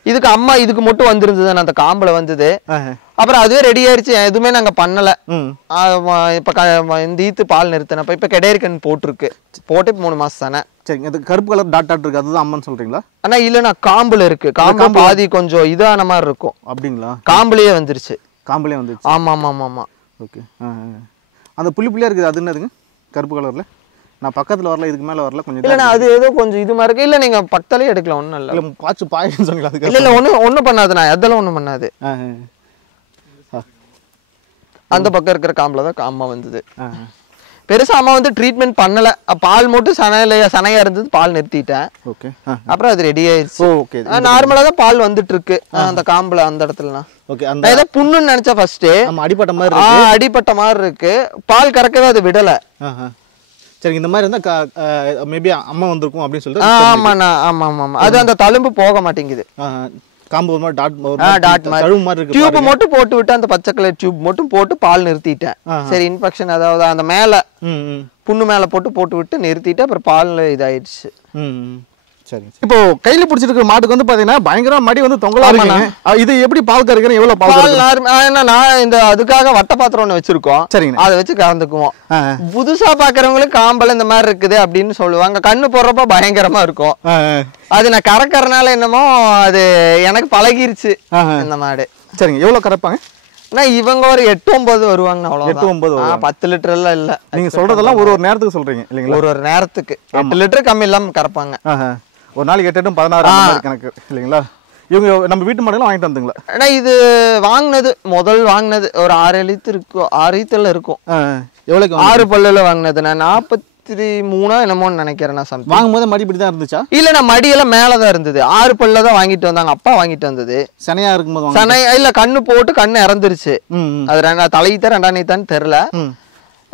இதுக்கு அம்மா இதுக்கு மட்டும் வந்திருந்தது, அந்த காம்புல வந்தது. அப்புறம் அதுவே ரெடி ஆயிடுச்சு, எதுவுமே நாங்க பண்ணல. இப்ப இந்த ஈத்து பால் நிறுத்தினப்ப இப்ப கெடேரிக்கன் போட்டிருக்கு, போட்டு 3 மாசம் தானே. சரிங்க. அது கருப்பு கலர் டாட் டாட் இருக்கு, அதுதான் அம்மன் சொல்றீங்களா? ஆனா இல்லன்னா காம்புல இருக்கு. காம்பு பாதி கொஞ்சம் இதான மாதிரி இருக்கும். அப்படிங்களா? காம்புலயே வந்துருச்சு. காம்புலயே வந்துருச்சு. ஆமா ஆமா ஆமா. ஓகே. அந்த புள்ளி புள்ளியா இருக்குது, அது என்னதுங்க? கருப்பு கலர்ல நான் பக்கத்துல வரல, இதுக்கு மேல வரல. கொஞ்சம் இல்ல, அது ஏதோ கொஞ்சம் இது மாதிரி இருக்கு. இல்ல நீங்க பக்கத்துலயே எடுக்கலாம், ஒண்ணும் இல்ல. இல்ல பாச்சு பாயன்னு சொன்னீங்களா? அதுக்கு இல்ல ஒண்ணும் பண்ணாதுண்ணா, அதெல்லாம் ஒண்ணும் பண்ணாது. அந்த பக்கம் இருக்கிற காம்புல தான் அம்மா வந்தது. பெருசா அம்மா வந்து ட்ரீட்மெண்ட் பண்ணல. பால் மட்டும் சனையா இருந்தது, பால் நிறுத்திட்டேன். ஓகே. அப்புறம் அது ரெடி ஆயிடுச்சு. ஓகே. நார்மலா தான் பால் வந்துட்டு இருக்கு அந்த காம்புல, அந்த இடத்துலலாம். ஓகே. அந்த ஏதோ புண்ணுன்னு நினைச்சா ஃபர்ஸ்ட் அடிபட்ட மாதிரி இருக்கு. அடிபட்ட மாதிரி இருக்கு. பால் கறக்கவே அது விடல. சரி. இந்த மாதிரி இருந்தா மேபி அம்மா வந்திருக்கும் அப்படின்னு சொல்லிட்டு. ஆமாண்ணா, ஆமா ஆமா ஆமா. அது அந்த தழும்பு போக மாட்டேங்குது. காம்பு ஒரு மாதிரி டாட் மாதிரி டியூப் மட்டும் போட்டு விட்டு, அந்த பச்சை கலர் டியூப் மட்டும் போட்டு பால் நிறுத்திட்டேன். சரி, இன்ஃபெக்ஷன் அதாவது அந்த மேல புண்ணு மேல போட்டு விட்டு நிறுத்திட்டு அப்புறம் பால் இதாயிடுச்சு. சரி. இப்போ கையில பிடிச்சிட்டு இருக்கிற மாட்டுக்கு வந்து பாத்தீங்கன்னா பயங்கரமா மடி வந்து தொங்கலா இருக்கு. இது எப்படி பால் கறக்குறீங்க? எவ்வளவு பால்? நான் இந்த அதுக்காக வட்ட பாத்திரம் ஒண்ணு வச்சிருக்கோம். சரிங்க. அதை வச்சு கறந்துக்குவோம். புதுசா பாக்குறவங்களுக்கு காம்பல் இந்த மாதிரி இருக்குது அப்படின்னு சொல்லுவாங்க. கண்ணு போடுறப்ப பயங்கரமா இருக்கும். அது நான் கறக்கறனால என்னமோ அது எனக்கு பழகிருச்சு இந்த மாடு. சரிங்க. எவ்வளவு கறப்பாங்க? இவங்க ஒரு 8-9 வருவாங்க. 8-9 10 லிட்டர் எல்லாம் இல்ல. நீங்க சொல்றதெல்லாம் ஒரு நேரத்துக்கு சொல்றீங்க இல்லீங்களா? ஒரு நேரத்துக்கு 8 லிட்டர் கம்மி இல்லாம கறப்பாங்க. ஒரு நாளைக்கு 8 16 கணக்கு இல்லைங்களா? இவங்க நம்ம வீட்டு மாடுலாம் வாங்கிட்டு வந்துங்களா? இது வாங்கினது முதல் வாங்கினது ஒரு 6 ஈத்து இருக்கும். 6 ஈத்துல இருக்கும். எவ்வளவுக்கு 6 பல்லுல வாங்கினது நான் 43 என்னமோன்னு நினைக்கிறேன் நான் சம்திங். வாங்கும்போது மடி இப்படி தான் இருந்துச்சா? இல்ல நான் மடியெல்லாம் மேலதான் இருந்தது. 6 பல்ல தான் வாங்கிட்டு வந்தாங்க, அப்பா வாங்கிட்டு வந்தது. சனையா இருக்கும்போது சனை இல்ல, கண்ணு போட்டு கண்ணு இறந்துருச்சு. அது தலையீத்த 2ஆம் நீத்தான்னு தெரியல.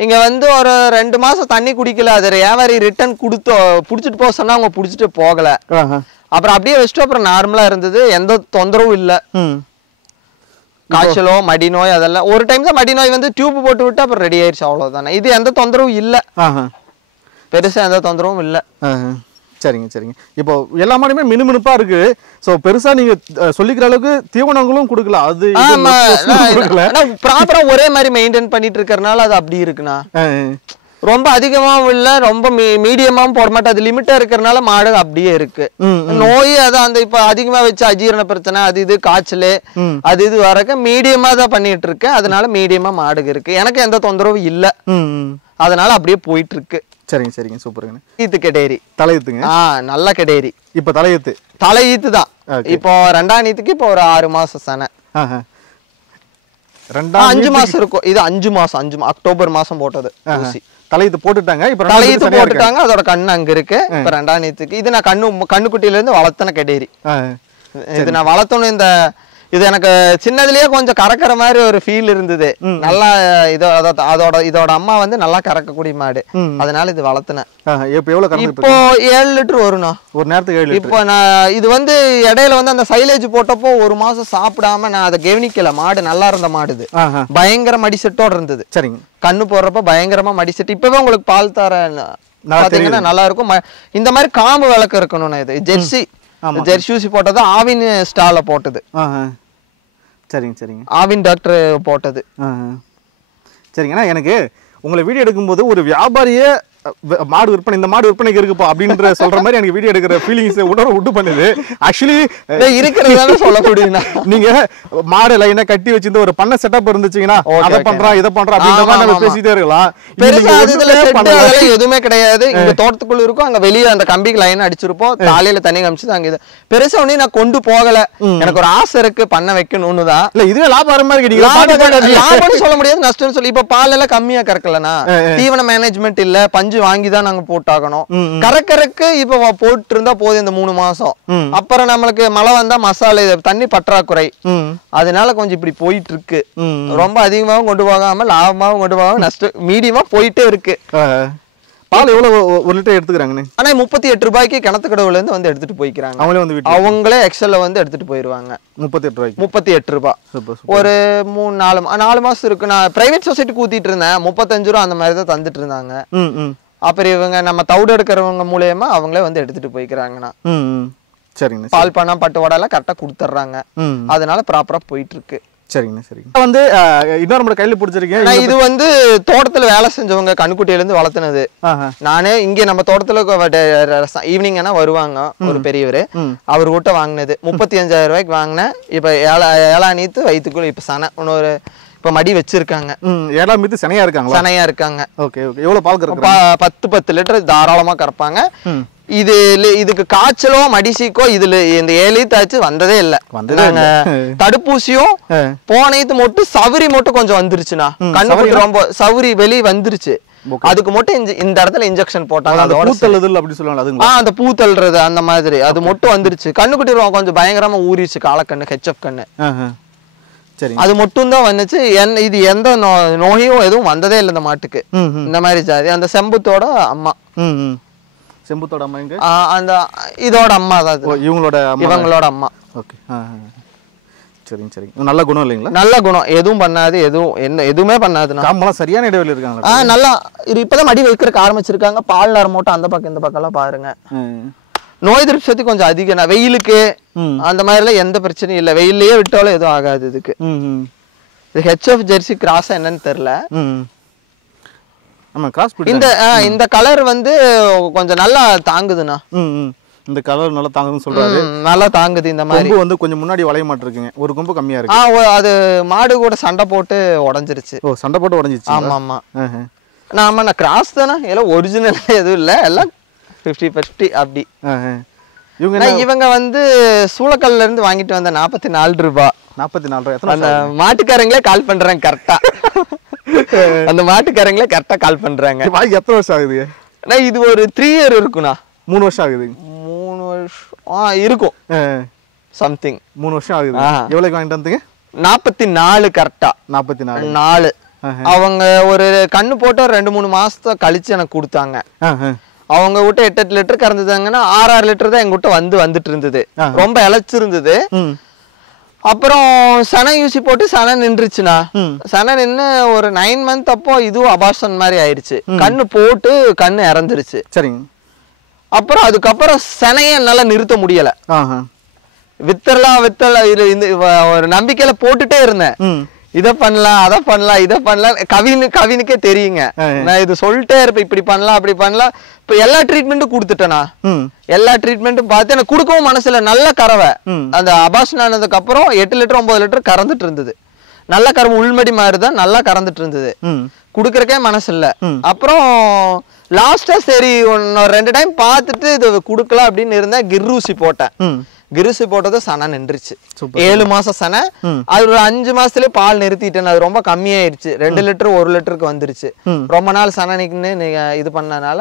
இங்க வந்து ஒரு 2 மாசம் தண்ணி குடிக்கல. அது வியாபாரி ரிட்டர்ன் கொடுத்து புடிச்சிட்டு போக சொன்னா அவங்க புடிச்சிட்டு போகல. அப்புறம் அப்படியே வச்சுட்டு அப்புறம் நார்மலா இருந்தது, எந்த தொந்தரவும் இல்ல. காய்ச்சலோ மடி நோய் அதெல்லாம் ஒரு டைம் தான் மடி நோய் வந்து டியூப் போட்டு விட்டு அப்புறம் ரெடி ஆயிடுச்சு, அவ்வளவுதானே. இது எந்த தொந்தரவும் இல்ல, பெருசா எந்த தொந்தரவும் இல்ல. சரிங்க சரிங்க. இப்போ எல்லா மாடுமே மினுமினுப்பா இருக்கு. சோ பெருசா நீங்க சொல்லிக்கிற அளவுக்கு தீவனங்களும் கொடுக்கல. அது ப்ராப்பரா ஒரே மாதிரி மெயின்டைன் பண்ணிட்டு இருக்கறனால அது அப்படி இருக்குண்ணா. ரொம்ப அதிகமாவும் இல்ல, ரொம்ப மீடியமாவும் போட மாட்டேன். அது லிமிட்டா இருக்கறனால மாடு அப்படியே இருக்கு. நோய் அதான் அந்த இப்ப அதிகமா வச்சு அஜீரண பிரச்சனை அது இது காய்ச்சல் அது இது வரக்க மீடியமா தான் பண்ணிட்டு இருக்கேன். அதனால மீடியமா மாடு இருக்கு, எனக்கு எந்த தொந்தரவும் இல்ல. அதனால அப்படியே போயிட்டு இருக்கு. சரிங்க சரிங்க, சூப்பருங்க. ஈத்து கெடேரி தலையீத்துங்க. நல்ல கெடேரி. இப்ப தலையீத்து தலையீத்து தான். இப்போ 2ஆம் நீத்துக்கு இப்போ ஒரு 6 மாசம் சனை. 5 மாசம் இருக்கும். இது 5 மாசம் அக்டோபர் மாசம் போட்டது. தலையீத்து போட்டுட்டாங்க. இப்ப தலையீத்து போட்டுட்டாங்க, அதோட கண்ணு அங்க இருக்கு. இப்ப 2ஆம் நீத்துக்கு இது நான் கண்ணுக்குட்டியில இருந்து வளர்த்தன கெடேரி. இது நான் வளர்த்தணும். இந்த இது எனக்கு சின்னதுலயே கொஞ்சம் கறக்கிற மாதிரி ஒரு ஃபீல் இருந்தது. நல்லா இதோட அம்மா வந்து நல்லா கறக்கக்கூடிய மாடு, அதனால இது வளர்த்தனேன். இப்போ 7 லிட்டர் வரும்ண்ணா ஒரு நேரத்துக்கு 7 லிட்டர். இப்போ நான் இது வந்து இடையில வந்து அந்த சைலேஜ் போட்டப்போ 1 மாசம் சாப்பிடாம நான் அதை கவனிக்கல. மாடு நல்லா இருந்த மாடு, இது பயங்கர மடிசெட்டோட இருந்தது. சரிங்க. கண்ணு போடுறப்ப பயங்கரமா மடிசெட்டு. இப்பவே உங்களுக்கு பால் தர பாத்தீங்கன்னா நல்லா இருக்கும். இந்த மாதிரி காம்பு விளக்கு இருக்கணும். இது ஜெர்சி ஊசி போட்டது, ஆவின் ஸ்டால போட்டது. சரிங்க சரிங்க, ஆவின் டாக்டர் போட்டது. சரிங்கண்ணா, எனக்கு உங்களை வீடியோ எடுக்கும்போது ஒரு வியாபாரியே மாடு விற்பனை, இந்த மாடு விற்பனைக்கு இருக்குப்பா அப்படின்ற சொல்ற மாதிரி எனக்கு வீடியோ எடுக்கிற ஃபீலிங்ஸ் உண்டு பண்ணுது. ஆக்சுவலி இருக்கிறதால சொல்லக்கூடியதுண்ணா. நீங்க மாடு லைனா கட்டி வச்சிருந்த ஒரு பண்ண செட்டப் இருந்துச்சுங்கன்னா அதை பண்றா இதை பண்றா அப்படின்ற மாதிரி நம்ம பேசிட்டே இருக்கலாம். எதுவுமே கிடையாது. இங்க தோட்டத்துக்குள்ள இருக்கும், அங்க வெளியே அந்த கம்பிக்கு லைன் அடிச்சிருப்போம், தாலையில தண்ணி காமிச்சு அங்க இது பெருசா ஒண்ணு நான் கொண்டு போகல. எனக்கு ஒரு ஆசை இருக்கு பண்ண வைக்கணும்னு தான். இல்ல இதுவே லாபகரமா இருக்கு. லாபம்னு சொல்ல முடியாது, நஷ்டம் சொல்லி. இப்ப பால் எல்லாம் கம்மியா கறக்கலனா, தீவன மேனேஜ்மெண்ட் இல்ல, பஞ்சு வாங்கிதான் நாங்க போட்டாகணும். கறக்கறக்கு இப்ப போட்டு இருந்தா போதும் இந்த 3 மாசம். அப்புறம் நம்மளுக்கு மழை வந்தா மசாலா தண்ணி பற்றாக்குறை, அதனால கொஞ்சம் இப்படி போயிட்டு இருக்கு. ரொம்ப அதிகமாவும் கொண்டு போகாம லாபமாவும் கொண்டு போகாம நஷ்டம் மீடியமா போயிட்டே இருக்கு. பால் எவ்வளவு 1 லிட்டர் எடுத்துக்கிறாங்கன்னு? ஆனா 38 ரூபாய்க்கு கிணத்து கடவுல இருந்து வந்து எடுத்துட்டு போய்க்கிறாங்க. அவங்களே எக்ஸல்ல வந்து எடுத்துட்டு போயிருவாங்க. 38 ரூபாய்க்கு. 38 ரூபாய். ஒரு 4 மாசம் இருக்கு. நான் பிரைவேட் சொசைட்டி ஊத்திட்டு இருந்தேன், 35 ரூபா அந்த மாதிரி தான் தந்துட்டு இருந்தாங்க. அப்புறம் இவங்க நம்ம தவிடு எடுக்கிறவங்க மூலமா அவங்களே வந்து எடுத்துட்டு போய்க்கிறாங்கண்ணா. சரிங்க. பால் பண்ணா பட்டு வடை எல்லாம் கரெக்டா கொடுத்துட்றாங்க, அதனால ப்ராப்பரா போயிட்டு இருக்கு. சரிங்க சரிங்க. வந்து இன்னொரு நம்ம கையில பிடிச்சிருக்கேன். இது வந்து தோட்டத்துல வேலை செஞ்சவங்க கண்ணுக்குட்டியில இருந்து வளர்த்துனது. நானே இங்க நம்ம தோட்டத்துல ஈவினிங் ஆனா வருவாங்க ஒரு பெரியவர், அவர் கிட்ட வாங்கினது 35,000 ரூபாய்க்கு வாங்கினேன். இப்ப 7ஆம் நீத்து வயிற்றுக்குள்ள இப்ப சனை இன்னொரு இப்ப மடி வச்சிருக்காங்க. 7ஆம் நீத்து சனையா இருக்காங்க. சனையா இருக்காங்க. Okay okay. எவ்வளவு பால் கறக்குறாங்க? 10 லிட்டர் தாராளமா கறப்பாங்க. இதுக்கு காய்ச்சலோ மடிசிக்கோ இதுல இந்த 7 ஈத்தாச்சு வந்ததே இல்ல. தடுப்பூசியும் போனீத்து மட்டும் சவுரி மட்டும் கொஞ்சம் வந்துருச்சுண்ணா. கண்ணு ரொம்ப சவுரி வெளியே வந்துருச்சு. அதுக்கு மட்டும் இந்த இடத்துல இன்ஜெக்ஷன் போட்டாங்க. அந்த பூ தள்ளுறது அந்த மாதிரி அது மட்டும் வந்துருச்சு. கண்ணுக்குட்டி கொஞ்சம் பயங்கரமா ஊறிச்சு. காலக்கண்ணு ஹெச்எஃப் கண்ணு அது மட்டும் தான் வந்துச்சு. இது எந்த நோயும் எதுவும் வந்ததே இல்லை இந்த மாட்டுக்கு. இந்த மாதிரி ஜாதி அந்த செம்புத்தோட அம்மா. செம்புத்தோட அம்மா எங்க? அந்த இதோட அம்மா தான். இவங்களோட அம்மா. ஓகே. சரிங்க சரிங்க. நல்ல குணம் இல்லைங்களா? நல்ல குணம், எதுவும் பண்ணாது, எதுவுமே பண்ணாதுண்ணா. காம்பெல்லாம் சரியான இடைவெளி இருக்காங்க. நல்லா இப்பதான் மடி வைக்கிறதுக்கு ஆரம்பிச்சிருக்காங்க. பால் நேரம் மட்டும் அந்த பக்கம் இந்த பக்கம் எல்லாம் பாருங்க. நோய் எதிர்ப்பு சக்தி கொஞ்சம் அதிகம். வெயிலுக்கு அந்த மாதிரி எல்லாம் எந்த பிரச்சனையும் இல்லை. வெயிலையே விட்டாலும் எதுவும் ஆகாது. இதுக்கு ஹெச்எஃப் ஜெர்சி கிராஸ் என்னன்னு தெரியல. இந்த கலர் வந்து கொஞ்சம் நல்லா தாங்குதுண்ணா. இந்த கலர் நல்லா தாங்குதுன்னு சொல்றாரு. நல்லா தாங்குது. இந்த மாதிரி கொம்பு வந்து கொஞ்சம் முன்னாடி வளைய மாட்டிருக்குங்க. ஒரு கொம்பு கம்மியா இருக்கு. அது மாடு கூட சண்டை போட்டு உடஞ்சிருச்சு. ஓ, சண்டை போட்டு உடஞ்சிருச்சு. ஆமா ஆமா. நான் கிராஸ் தானே, எல்லாம் ஒரிஜினல் எதுவும் இல்லை, எல்லாம் 50-50 அப்படி. இவங்க வந்து சூளக்கல்ல இருந்து வாங்கிட்டு வந்த 44 ரூபாய். 44 ரூபாய். அந்த மாட்டுக்காரங்களே கால் பண்றாங்க கரெக்டா. அந்த மாட்டுக்காரங்களே கரெக்டா கால் பண்றாங்க. வாங்கி எத்தனை வருஷம் ஆகுது? இது ஒரு 3 இயர் இருக்குண்ணா. 3 வருஷம் ஆகுது. 3 வருஷம் இருக்கும் சம்திங். 3 வருஷம் ஆகுது. எவ்வளவுக்கு வாங்கிட்டு வந்தீங்க? 44 கரெக்டா. 44. அவங்க ஒரு கண்ணு போட்டு 2-3 மாசத்தை கழிச்சு எனக்கு கொடுத்தாங்க. அவங்க விட்டு 8 லிட்டர் கறந்துதாங்கன்னா 6 லிட்டர் தான் எங்க விட்டு வந்துட்டு இருந்தது. ரொம்ப இழைச்சிருந்தது. அப்புறம் சனை ஊசி போட்டு சனை நின்றுச்சுண்ணா. சனை நின்று ஒரு 9 மந்த் அப்போ இதுவும் அபார்ஷன் மாதிரி ஆயிடுச்சு. கண்ணு போட்டு கண்ணு இறந்துருச்சு. சரிங்க. அப்புறம் அதுக்கப்புறம் சனையை என்னால நிறுத்த முடியல. வித்தரலாம் இது ஒரு நம்பிக்கையில போட்டுட்டே இருந்தேன். இதை பண்ணலாம் அதை பண்ணலாம் இதை பண்ணலாம். கவினுக்கே தெரியுங்க, நான் இது சொல்லிட்டே இருப்பேன், இப்படி பண்ணலாம் அப்படி பண்ணலாம். இப்ப எல்லா ட்ரீட்மெண்ட்டும் கொடுத்துட்டேனா. எல்லா ட்ரீட்மெண்ட்டும் பார்த்து எனக்கு கொடுக்கவும் மனசுல நல்ல கறவை. அந்த அபார்ஷன் ஆனதுக்கு அப்புறம் 8 லிட்டர் 9 லிட்டர் கறந்துட்டு இருந்தது. நல்ல கறவை உள்மடி மாதிரிதான் நல்லா கறந்துட்டு இருந்தது. குடுக்கறக்கே மனசு இல்ல. அப்புறம் லாஸ்டா சரி 2 டைம் பார்த்துட்டு இது குடுக்கலாம் அப்படின்னு இருந்தேன். கிர்ரூசி போட்டேன். கிருசி போட்டது சனை நின்றுச்சு. 7 மாசம் சனை. அது ஒரு 5 மாசத்துலயே பால் நிறுத்திட்டேன். அது ரொம்ப கம்மியாயிருச்சு. 2 லிட்டர் 1 லிட்டருக்கு வந்துருச்சு. ரொம்ப நாள் சனை நின்னு இது பண்ணனால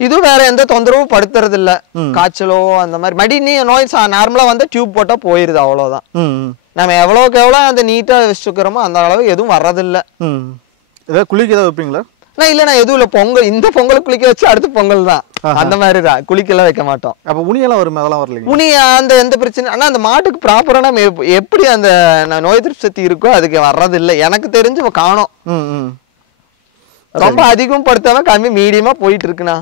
இதுவும் வேற எந்த தொந்தரவும் படுத்துறது இல்ல. காய்ச்சலோ அந்த மாதிரி மடி நோய் நார்மலா வந்து டியூப் போட்டா போயிருது, அவ்வளவுதான். நம்ம எவ்வளவுக்கு எவ்வளவு அந்த நீட்டா வச்சுக்கிறோமோ அந்த அளவு எதுவும் வர்றதில்ல. ஏதாவது குளிக்க ஏதாவது வைப்பீங்களா? இல்ல நான் எதுவும் இல்ல. பொங்கல் இந்த பொங்கல் குளிக்க வச்சு அடுத்த பொங்கல் தான். அந்த மாதிரிதான், குளிக்கெல்லாம் வைக்க மாட்டோம். அப்ப உனியெல்லாம் வருமே, அதெல்லாம் வரல? உனி அந்த எந்த பிரச்சனை. ஆனா அந்த மாட்டுக்கு ப்ராப்பரான எப்படி அந்த நோய் எதிர்ப்பு சக்தி இருக்கோ அதுக்கு வர்றது இல்லை எனக்கு தெரிஞ்சு காணோம். ரொம்ப அதிகம் படுத்தாம கம்மி மீடியமா போயிட்டு இருக்குண்ணா.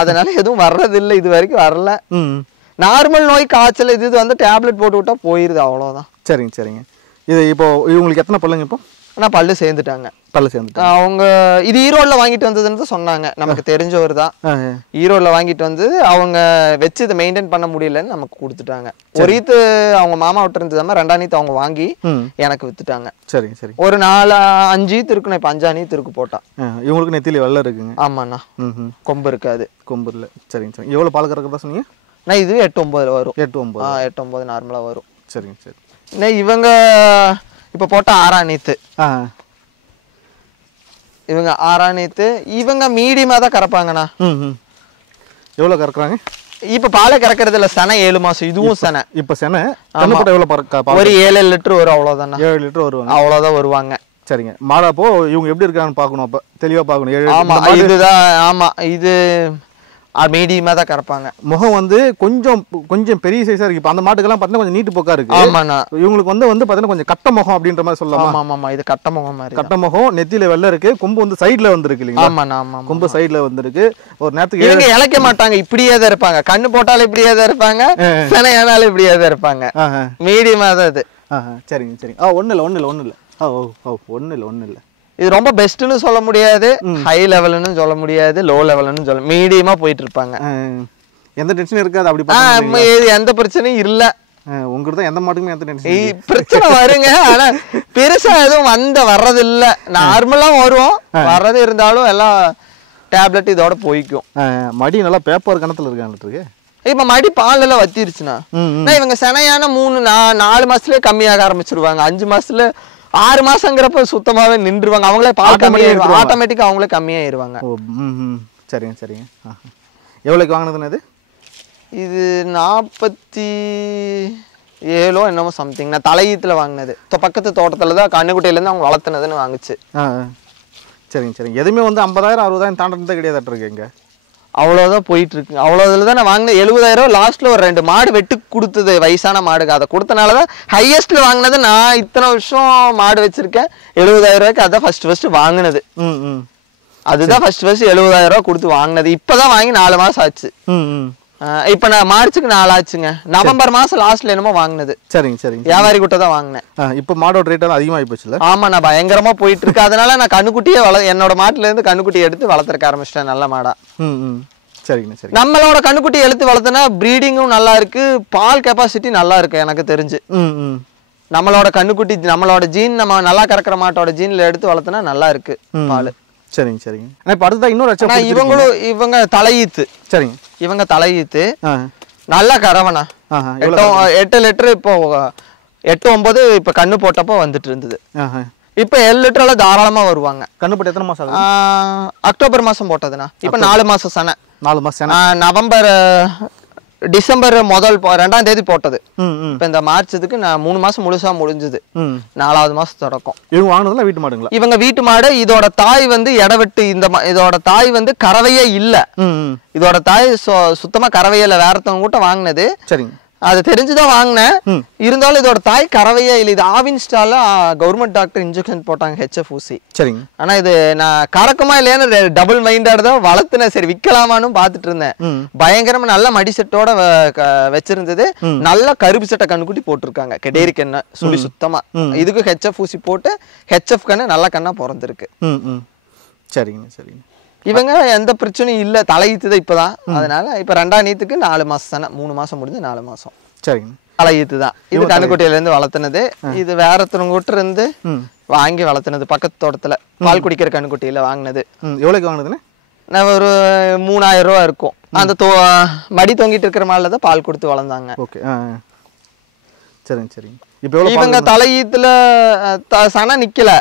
அதனால எதுவும் வர்றது இல்லை, இது வரைக்கும் வரல. நார்மல் நோய் காய்ச்சல் இது வந்து டேப்லெட் போட்டு விட்டா போயிருது, அவ்வளவுதான். சரிங்க சரிங்க. இது இப்போ இவங்களுக்கு எத்தனை பல்லுங்க இப்போ? ஆனா பல்லு சேர்ந்துட்டாங்க. அவங்க இது ஈரோடுல வாங்கிட்டு வந்ததுன்னு சொன்னாங்க. நமக்கு தெரிஞ்சவர் தான். ஈரோடுல வாங்கிட்டு வந்து அவங்க வச்சு இதை மெயின்டைன் பண்ண முடியலன்னு நமக்கு கொடுத்துட்டாங்க. ஒரு ஈத்து அவங்க மாமா விட்டு இருந்ததாம 2ஆம் ஈத்து அவங்க வாங்கி எனக்கு வித்துட்டாங்க. சரிங்க சரி. ஒரு 4-5 ஈத்து இருக்குண்ணா. இப்ப 5ஆம் ஈத்து இருக்கு போட்டா. இவங்களுக்கு நெத்தியில வெள்ளை இருக்குங்க. ஆமாண்ணா. கொம்பு இருக்காது. கொம்பு இல்ல. சரிங்க சரி. எவ்வளவு பால் கறக்கிறதா சொன்னீங்க? நான் இது 8-9 வரும். 8-9 நார்மலா வரும். சரிங்க சரி. இவங்க இப்ப போட்டா 6ஆம் ஈத்து. இவங்க 6ஆம் ஈத்து. இவங்க மீடியமா தான் கறப்பாங்கண்ணா. எவ்வளவு கறக்குறாங்க? இப்ப பாலை கறக்கிறது இல்ல. சனை 7 மாசம். இதுவும் சனை. இப்ப சனை எவ்வளவு? ஒரு 7 லிட்டர் வரும், அவ்வளவுதான். 7 லிட்டர் வருவாங்க, அவ்வளவுதான் வருவாங்க. சரிங்க. மாடா அப்போ இவங்க எப்படி இருக்கான்னு பாக்கணும். அப்ப தெளிவா பாக்கணும். ஆமா இதுதான். ஆமா இது மீடியமா தான் கறப்பாங்க. முகம் வந்து கொஞ்சம் பெரிய சைஸா இருக்கு. இப்ப அந்த மாட்டுக்கெல்லாம் பாத்தீங்கன்னா கொஞ்சம் நீட்டு போக்கா இருக்கு. ஆமாண்ணா. இவங்களுக்கு வந்து பாத்தீங்கன்னா கொஞ்சம் கட்ட முகம் அப்படின்ற மாதிரி சொல்லலாம். ஆமா இது கட்ட முகம் மாதிரி. கட்ட முகம், நெத்தியில வெள்ளை இருக்கு, கொம்பு வந்து சைடுல வந்திருக்கு இல்லீங்களா? ஆமாண்ணா. ஆமா கொம்பு சைடுல வந்திருக்கு. ஒரு நேரத்துக்கு இவங்க இழைக்க மாட்டாங்க, இப்படியே தான் இருப்பாங்க. கண்ணு போட்டாலும் இப்படியே தான் இருப்பாங்க, சனையானாலும் இப்படியே தான் இருப்பாங்க. மீடியமா தான் இது. சரிங்க சரிங்க. ஒண்ணு இல்ல. இது ரொம்ப பெஸ்ட்னு சொல்ல முடியாது, ஹை லெவல்னு சொல்ல முடியாது, லோ லெவல்னு சொல்ல, மீடியமா போயிட்டு இருப்பாங்க. எந்த டென்ஷனும் இருக்காது. அப்படி எந்த பிரச்சனையும் இல்ல. உங்களுக்கு தான் எந்த மாட்டுக்குமே எந்த டென்ஷன் பிரச்சனை வருங்க. ஆனா பெருசா எதுவும் வர்றது இல்ல. நார்மலா வரும், வர்றது இருந்தாலும் எல்லாம் டேப்லெட் இதோட போய்க்கும். மடி நல்லா பேப்பர் கணத்துல இருக்காங்க. இப்ப மடி பால் எல்லாம் வத்திருச்சுன்னா இவங்க சனையான 3-4 மாசத்துலயே கம்மியாக ஆரம்பிச்சிருவாங்க. 5 மாசத்துல 6 மாசங்கிறப்ப சுத்தமாவே நின்றுவாங்க. அவங்களே பால் கம்மியாயிருவாங்க, ஆட்டோமேட்டிக்கா அவங்களே கம்மியாயிருவாங்க. சரிங்க சரிங்க. எவ்வளவுக்கு வாங்கினதுன்னு இது? இது 47 என்னமோ சம்திங். நான் தலையீத்துல வாங்கினது. பக்கத்து தோட்டத்துல தான் கண்ணுக்குட்டையில இருந்து அவங்க வளர்த்துனதுன்னு வாங்குச்சு. சரிங்க சரிங்க. எதுவுமே வந்து 50,000-60,000 தாண்டது கிடையாது இருக்கு. அவ்வளவுதான் போயிட்டு இருக்கு. அவ்வளவுல தான் நான் வாங்கினேன். 70,000 லாஸ்ட்ல ஒரு 2 மாடு வெட்டு கொடுத்தது, வயசான மாடுக்கு. அதை கொடுத்தனாலதான் ஹையஸ்ட்ல வாங்கினது. நான் இத்தனை வருஷம் மாடு வச்சிருக்கேன். 70,000 அதான் ஃபர்ஸ்ட் வாங்கினது. அதுதான் ஃபர்ஸ்ட் 70,000 கொடுத்து வாங்கினது. இப்பதான் வாங்கி 4 மாசம் ஆச்சு. இப்ப நான் மார்ச்சுக்கு 4 ஆச்சுங்க. நவம்பர் மாசம் லாஸ்ட்ல என்னமோ வாங்கினது. சரிங்க சரிங்க. வியாபாரி கிட்ட தான் வாங்கினேன். இப்ப மாடோட ரேட் எல்லாம் அதிகமாகி போச்சுல? ஆமா, நான் பயங்கரமா போயிட்டு இருக்கு. அதனால நான் கண்ணுக்குட்டியே என்னோட மாட்டுல இருந்து கண்ணுக்குட்டி எடுத்து வளர்த்துறக்க ஆரம்பிச்சிட்டேன். நல்ல மாடா. சரிங்க சரி. நம்மளோட கண்ணுக்குட்டி எடுத்து வளர்த்தனா பிரீடிங்கும் நல்லா இருக்கு, பால் கெப்பாசிட்டி நல்லா இருக்கு எனக்கு தெரிஞ்சு. நம்மளோட கண்ணுக்குட்டி, நம்மளோட ஜீன், நம்ம நல்லா கறக்கிற மாட்டோட ஜீன்ல எடுத்து வளர்த்தனா நல்லா இருக்கு பால். சரிங்க சரிங்க. இப்ப அடுத்ததா இன்னொரு இவங்க தலையீத்து. சரிங்க. இவங்க தலையீத்து நல்லா கறவனா. 8 லிட்டர் இப்போ 8-9 இப்ப கண்ணு போட்டப்போ வந்துட்டு இருந்தது. இப்ப 7 லிட்டர்ல தாராளமா வருவாங்க. கண்ணுப்பட்டு எத்தனை மாசம் ஆகுது? அக்டோபர் மாசம் போட்டதுண்ணா. இப்ப 4 மாசம் சனை. 4 மாசம் சனை. நவம்பர் டிசம்பர் 2ஆம் தேதி போட்டது. இப்ப இந்த மார்ச் இதுக்கு 3 மாசம் முழுசா முடிஞ்சது. 4வது மாசம் தொடக்கம். இவங்க வாங்கினதுல வீட்டு மாடுங்களா? இவங்க வீட்டு மாடு. இதோட தாய் வந்து எடவெட்டு. இதோட தாய் வந்து கறவையே இல்ல. இதோட தாய் சுத்தமா கறவையில வேறத்தவங்க கூட வாங்கினது. சரிங்க. அது தெரிஞ்சுதான் வாங்கினேன். இருந்தாலும் இதோட தாய் கறவையே இல்லை. இது ஆவின் ஸ்டால கவர்மெண்ட் டாக்டர் இன்ஜெக்ஷன் போட்டாங்க HF ஊசி. சரிங்க. ஆனா இது நான் கறக்குமா இல்லையான்னு டபுள் மைண்டட் தான் வளர்த்துனேன். சரி விக்கலாமான்னு பாத்துட்டு இருந்தேன். பயங்கரமா நல்ல மடிசெட்டோட வச்சிருந்தது. நல்ல கருப்பு சட்டை கண்ணுக்குட்டி போட்டிருக்காங்க. கெடேரி கண்ணு சொல்லி சுத்தமா. இதுக்கு HF ஊசி போட்டு HF கண்ணு நல்ல கண்ணா பிறந்திருக்கு. சரிங்க சரிங்க. இவங்க எந்த பிரச்சனையும் இல்ல. தலையீத்துதான் இப்பதான். அதனால இப்ப 2ஆம் நீத்துக்கு 4 மாசம் தானே. 3 மாசம் முடிஞ்சு 4 மாசம். சரிங்க. தலையீத்து தான். இது கண்ணுக்குட்டியில இருந்து வளர்த்துனது. இது வேற ஒருத்தவங்க இருந்து வாங்கி வளர்த்துனது. பக்கத்து தோட்டத்துல பால் குடிக்கிற கண்ணுக்குட்டியில வாங்கினது. எவ்வளவுக்கு வாங்கினதுன்னு? நான் ஒரு 3000 ரூபா இருக்கும். அந்த மடி தொங்கிட்டு இருக்கிற மாதிரில தான் பால் கொடுத்து வளர்ந்தாங்க. ஓகே. சரிங்க சரிங்க. இப்போ இவங்க தலையீத்துல சனை நிக்கல.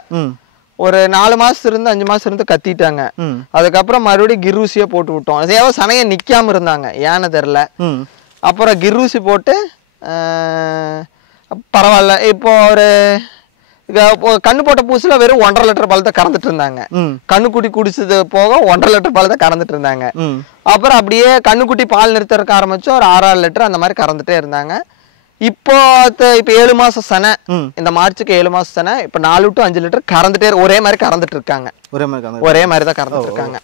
ஒரு 4 மாசம் இருந்து 5 மாசம் இருந்து கத்திட்டாங்க. அதுக்கப்புறம் மறுபடியும் கிர்ரூசியா போட்டு விட்டோம். அதே சனைய நிக்காம இருந்தாங்க. ஏன்னு தெரியல. அப்புறம் கிர்ரூசி போட்டு பரவாயில்ல. இப்போ ஒரு கண்ணு போட்ட பூசுல வெறும் 1.5 லிட்டர் பால் தான் கறந்துட்டு இருந்தாங்க. கண்ணுக்குட்டி குடிச்சது போக 1.5 லிட்டர் பால் தான் கறந்துட்டு இருந்தாங்க. அப்புறம் அப்படியே கண்ணுக்குட்டி பால் நிறுத்தறதுக்கு ஆரம்பிச்சு ஒரு 6 லிட்டர் அந்த மாதிரி கறந்துட்டே இருந்தாங்க. இப்போ 7 மாசம் சனை. இந்த மார்ச்சுக்கு 7 மாசம் சனை. இப்ப 4 to 5 லிட்டர் கறந்துட்டே ஒரே மாதிரி கறந்துட்டு இருக்காங்க. ஒரே மாதிரி தான் கறந்துட்டு இருக்காங்க.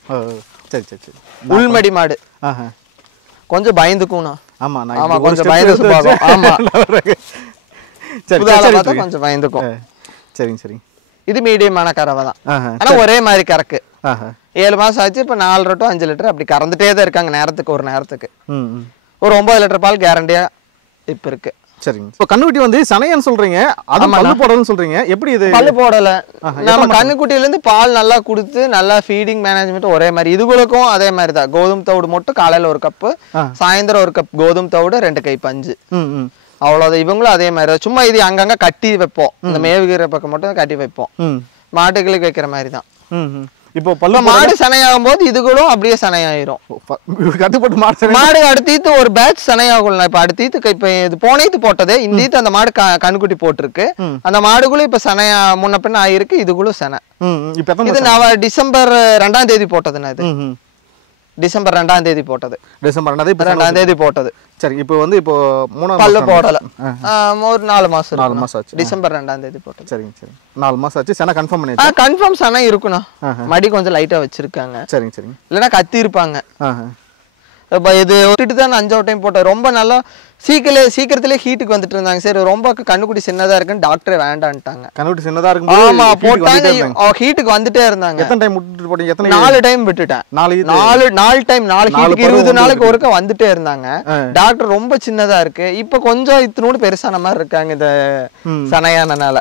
சரி சரி சரி. உள்மடி மாடு. கொஞ்சம் பயந்துக்கும்னா. ஆமா ஆமா கொஞ்சம் பயந்து சுபாவம். ஆமா சரி சரி கொஞ்சம் பயந்துக்கும். சரிங்க சரிங்க. இது மீடியமான கறவை தான். ஆனா ஒரே மாதிரி கறக்கு. 7 மாசம் ஆச்சு. இப்ப 4 to 5 லிட்டர் அப்படி கறந்துட்டே தான் இருக்காங்க. நேரத்துக்கு ஒரு நேரத்துக்கு ஒரு 9 லிட்டர் பால் கேரண்டியா இப்ப இருக்கு. சரிங்க. இப்போ கண்ணுக்குட்டி வந்து சனையன்னு சொல்றீங்க. அது பல்லு போடலன்னு சொல்றீங்க. எப்படி இது? பல்லு போடல. நம்ம கண்ணுக்குட்டியில இருந்து பால் நல்லா கொடுத்து நல்லா ஃபீடிங் மேனேஜ்மெண்ட் ஒரே மாதிரி. இதுகளுக்கும் அதே மாதிரி தான். கோதுமை தவிடு மட்டும் காலையில ஒரு கப்பு, சாயந்தரம் ஒரு கப் கோதுமை தவிடு, 2 கை பஞ்சு. அவ்வளவுதான். இவங்களும் அதே மாதிரி. சும்மா இது அங்கங்க கட்டி வைப்போம். இந்த மேவுகிற பக்கம் மட்டும் கட்டி வைப்போம். மாட்டுகளுக்கு வைக்கிற மாதிரி தான். இப்போ பல்ல மாடு சனையாகும் போது இதுகளும் அப்படியே சனையாயிரும். கட்டுப்பட்டு மாடு அடுத்தீத்து ஒரு பேட்ச் சனையாகும். இப்ப அடுத்தீத்து இப்ப இது போனீத்து போட்டது. இந்த ஈத்து அந்த மாடு கண்ணுக்குட்டி போட்டிருக்கு. அந்த மாடுகளும் இப்ப சனையா முன்ன பின்ன ஆயிருக்கு. இதுகளும் சனை. இது டிசம்பர் 2ஆம் தேதி போட்டதுன்னா இது டிசம்பர் 2ஆம் தேதி போட்டது. டிசம்பர் 2ஆம் தேதி போட்டது. சரி. இப்போ வந்து இப்போ 3 பல்லு போடல. ஒரு 4 மாசம் ஆச்சு. டிசம்பர் 2ஆம் தேதி போட்டது. சரிங்க சரி. 4 மாசம் ஆச்சு. சனை கன்ஃபார்ம் பண்ணியாச்சு. கன்ஃபார்ம் சனை இருக்குண்ணா. மடி கொஞ்சம் லைட்டா வச்சிருக்காங்க. சரிங்க சரிங்க. இல்லைன்னா கத்தி இருப்பாங்க. இது விட்டுட்டு தான் 5ஆவது டைம் போட்டேன். ரொம்ப நல்லா சீக்கிரத்திலே ஹீட்டுக்கு வந்துட்டு இருந்தாங்க. சரி ரொம்ப கண்ணுக்குட்டி சின்னதா இருக்குன்னு டாக்டரே வேண்டான்ட்டாங்க. கண்ணுக்குட்டி சின்னதா இருக்கு. ஆமா போட்டாங்க. ஹீட்டுக்கு வந்துட்டே இருந்தாங்க. எத்தனை டைம் விட்டுட்டு போட்டீங்க? எத்தனை? 4 டைம் விட்டுட்டேன். 4 டைம் 4 ஹீட்டுக்கு 20 நாளைக்கு ஒருக்க வந்துட்டே இருந்தாங்க. டாக்டர் ரொம்ப சின்னதா இருக்கு. இப்ப கொஞ்சம் இத்தனோடு பெருசான மாதிரி இருக்காங்க இந்த சனையானனால.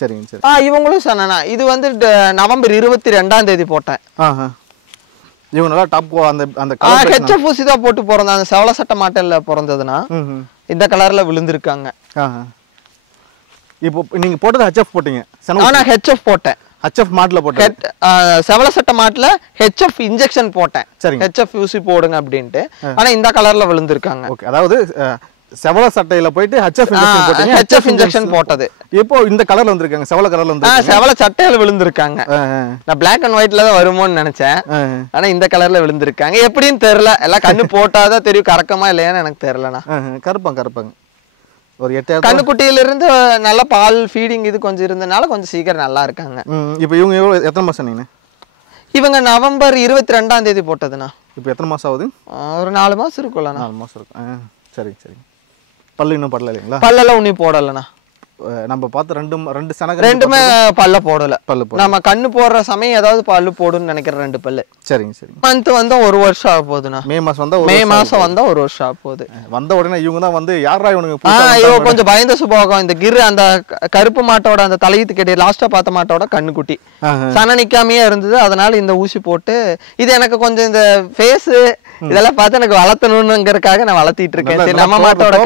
சரிங்க சரி. இவங்களும் சனைனா. இது வந்து நவம்பர் 22ஆம் தேதி போட்டேன். இவங்க நல்லா டாப் அந்த HF ஊசி தான் போட்டு பிறந்த. அந்த செவல சட்டை மாட்டல்ல பிறந்ததுன்னா இந்த கலர்ல விழுந்திருக்காங்க. இப்போ நீங்க போட்டது HF போட்டீங்க? நான் HF போட்டேன். HF மாட்ல போட்டேன். செவல சட்டை மாட்டுல HF இன்ஜெக்ஷன் போட்டேன். HF ஊசி போடுங்க அப்படின்ட்டு. ஆனா இந்த கலர்ல விழுந்திருக்காங்க. ஓகே. அதாவது செவல சட்டையில போயிட்டு HF இன்ஜெக்ஷன் போட்டீங்க. HF இன்ஜெக்ஷன் போட்டது. இப்போ இந்த கலர்ல வந்திருக்காங்க. செவல கலர்ல வந்திருக்காங்க. செவல சட்டையில விழுந்திருக்காங்க. நான் Black and Whiteல தான் வருமோன்னு நினைச்சேன். ஆனா இந்த கலர்ல விழுந்திருக்காங்க. எப்படின்னு தெரியல. எல்லாம் கண்ணு போட்டாதான் தெரியும் கறக்கமா இல்லையான்னு எனக்கு தெரியலண்ணா. கருப்பாங்க. ஒரு 8 கண்ணுக்குட்டியில இருந்து நல்ல பால் ஃபீடிங் இது கொஞ்சம் இருந்தனால கொஞ்சம் சீக்கிரம் நல்லா இருக்காங்க. இப்போ இவங்க எத்தனை மாசம் நீங்க? இவங்க நவம்பர் 22ஆம் தேதி போட்டதுண்ணா. இப்போ எத்தனை மாசம் ஆகுது? ஒரு 4 மாசம் இருக்கும்ல. 4 மாசம் இருக்கும். சரி சரி. பல்லு இன்னும் படல இல்லைங்களா? பல்லெல்லாம் உன்னையும் போடலண்ணா. நம்ம பார்த்து ரெண்டு சனக ரெண்டுமே பல்ல போடல. நம்ம கண்ணு போடுற சமயம் ஏதாவது பல்லு போடுன்னு நினைக்கிறேன். 2 பல்லு. சரிங்க சரி. மந்த் வந்தா 1 வருஷம் ஆக போகுதுண்ணா. மே மாசம் வந்தா 1 வருஷம் ஆக போகுது. வந்த உடனே இவங்க தான் வந்து யாரா இவனுக்கு ஐயோ கொஞ்சம் பயந்த சுபாவம். இந்த கிரு அந்த கருப்பு மாட்டோட அந்த தலையீத்து கட்டி லாஸ்டா பார்த்த மாட்டோட கண்ணுக்குட்டி சன நிக்காமையே இருந்தது. அதனால இந்த ஊசி போட்டு இது எனக்கு கொஞ்சம் இந்த ஃபேஸ் இதெல்லாம் பார்த்து எனக்கு வளர்த்தணும்ங்கிறதுக்காக நான் வளர்த்திட்டு இருக்கேன். சரி, நம்ம மாட்டோட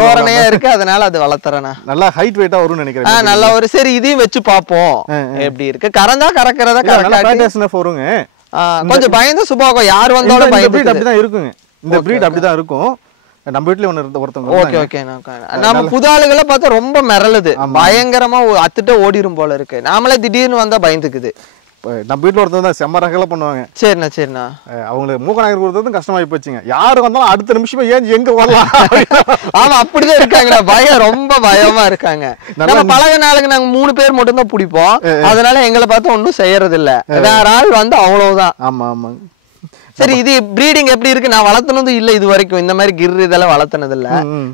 தோரணையா இருக்கு, அதனால அது வளர்த்துறேன். நல்லா ஹைட் வெயிட்டா வரும்னு நினைக்கிறேன். நல்லா ஒரு சரி இதையும் வச்சு பாப்போம் எப்படி இருக்கு. கறந்தா கறக்கிறதா வருங்க. கொஞ்சம் பயந்து சுபாவம் யார் வந்தாலும் பயந்து அப்படிதான் இருக்குங்க. இந்த பிரீட் அப்படிதான் இருக்கும். நம்ம வீட்டுல ஒருத்தவங்க ஓகே ஓகே நம்ம புது ஆளுகளை பார்த்தா ரொம்ப மிரளுது, பயங்கரமா அத்துட்டு ஓடிரும் போல இருக்கு. நாமளே திடீர்னு வந்தா பயந்துக்குது. நம்ம வீட்டுல ஒருத்தவங்க தான் செம்ம ரகல பண்ணுவாங்க. சரிண்ணா சரிண்ணா. அவங்களுக்கு மூக்கநாயகர் கொடுத்ததும் கஷ்டமாயி போச்சுங்க. யாரு வந்தாலும் அடுத்த நிமிஷமே ஏன் எங்க வரலாம். ஆமா அப்படிதான் இருக்காங்க, பயம் ரொம்ப பயமா இருக்காங்க. நம்ம பழக நாளுக்கு நாங்க 3 பேர் மட்டும் தான் பிடிப்போம், அதனால எங்களை பார்த்து ஒன்னும் செய்யறது இல்ல. வேற ஆள் வந்து அவ்வளவுதான். ஆமா ஆமா. சரி, இது ப்ரீடிங் எப்படி இருக்கு? நான் வளர்த்தனதும் இல்ல இது வரைக்கும், இந்த மாதிரி கிர் இதெல்லாம் வளர்த்தனது இல்ல.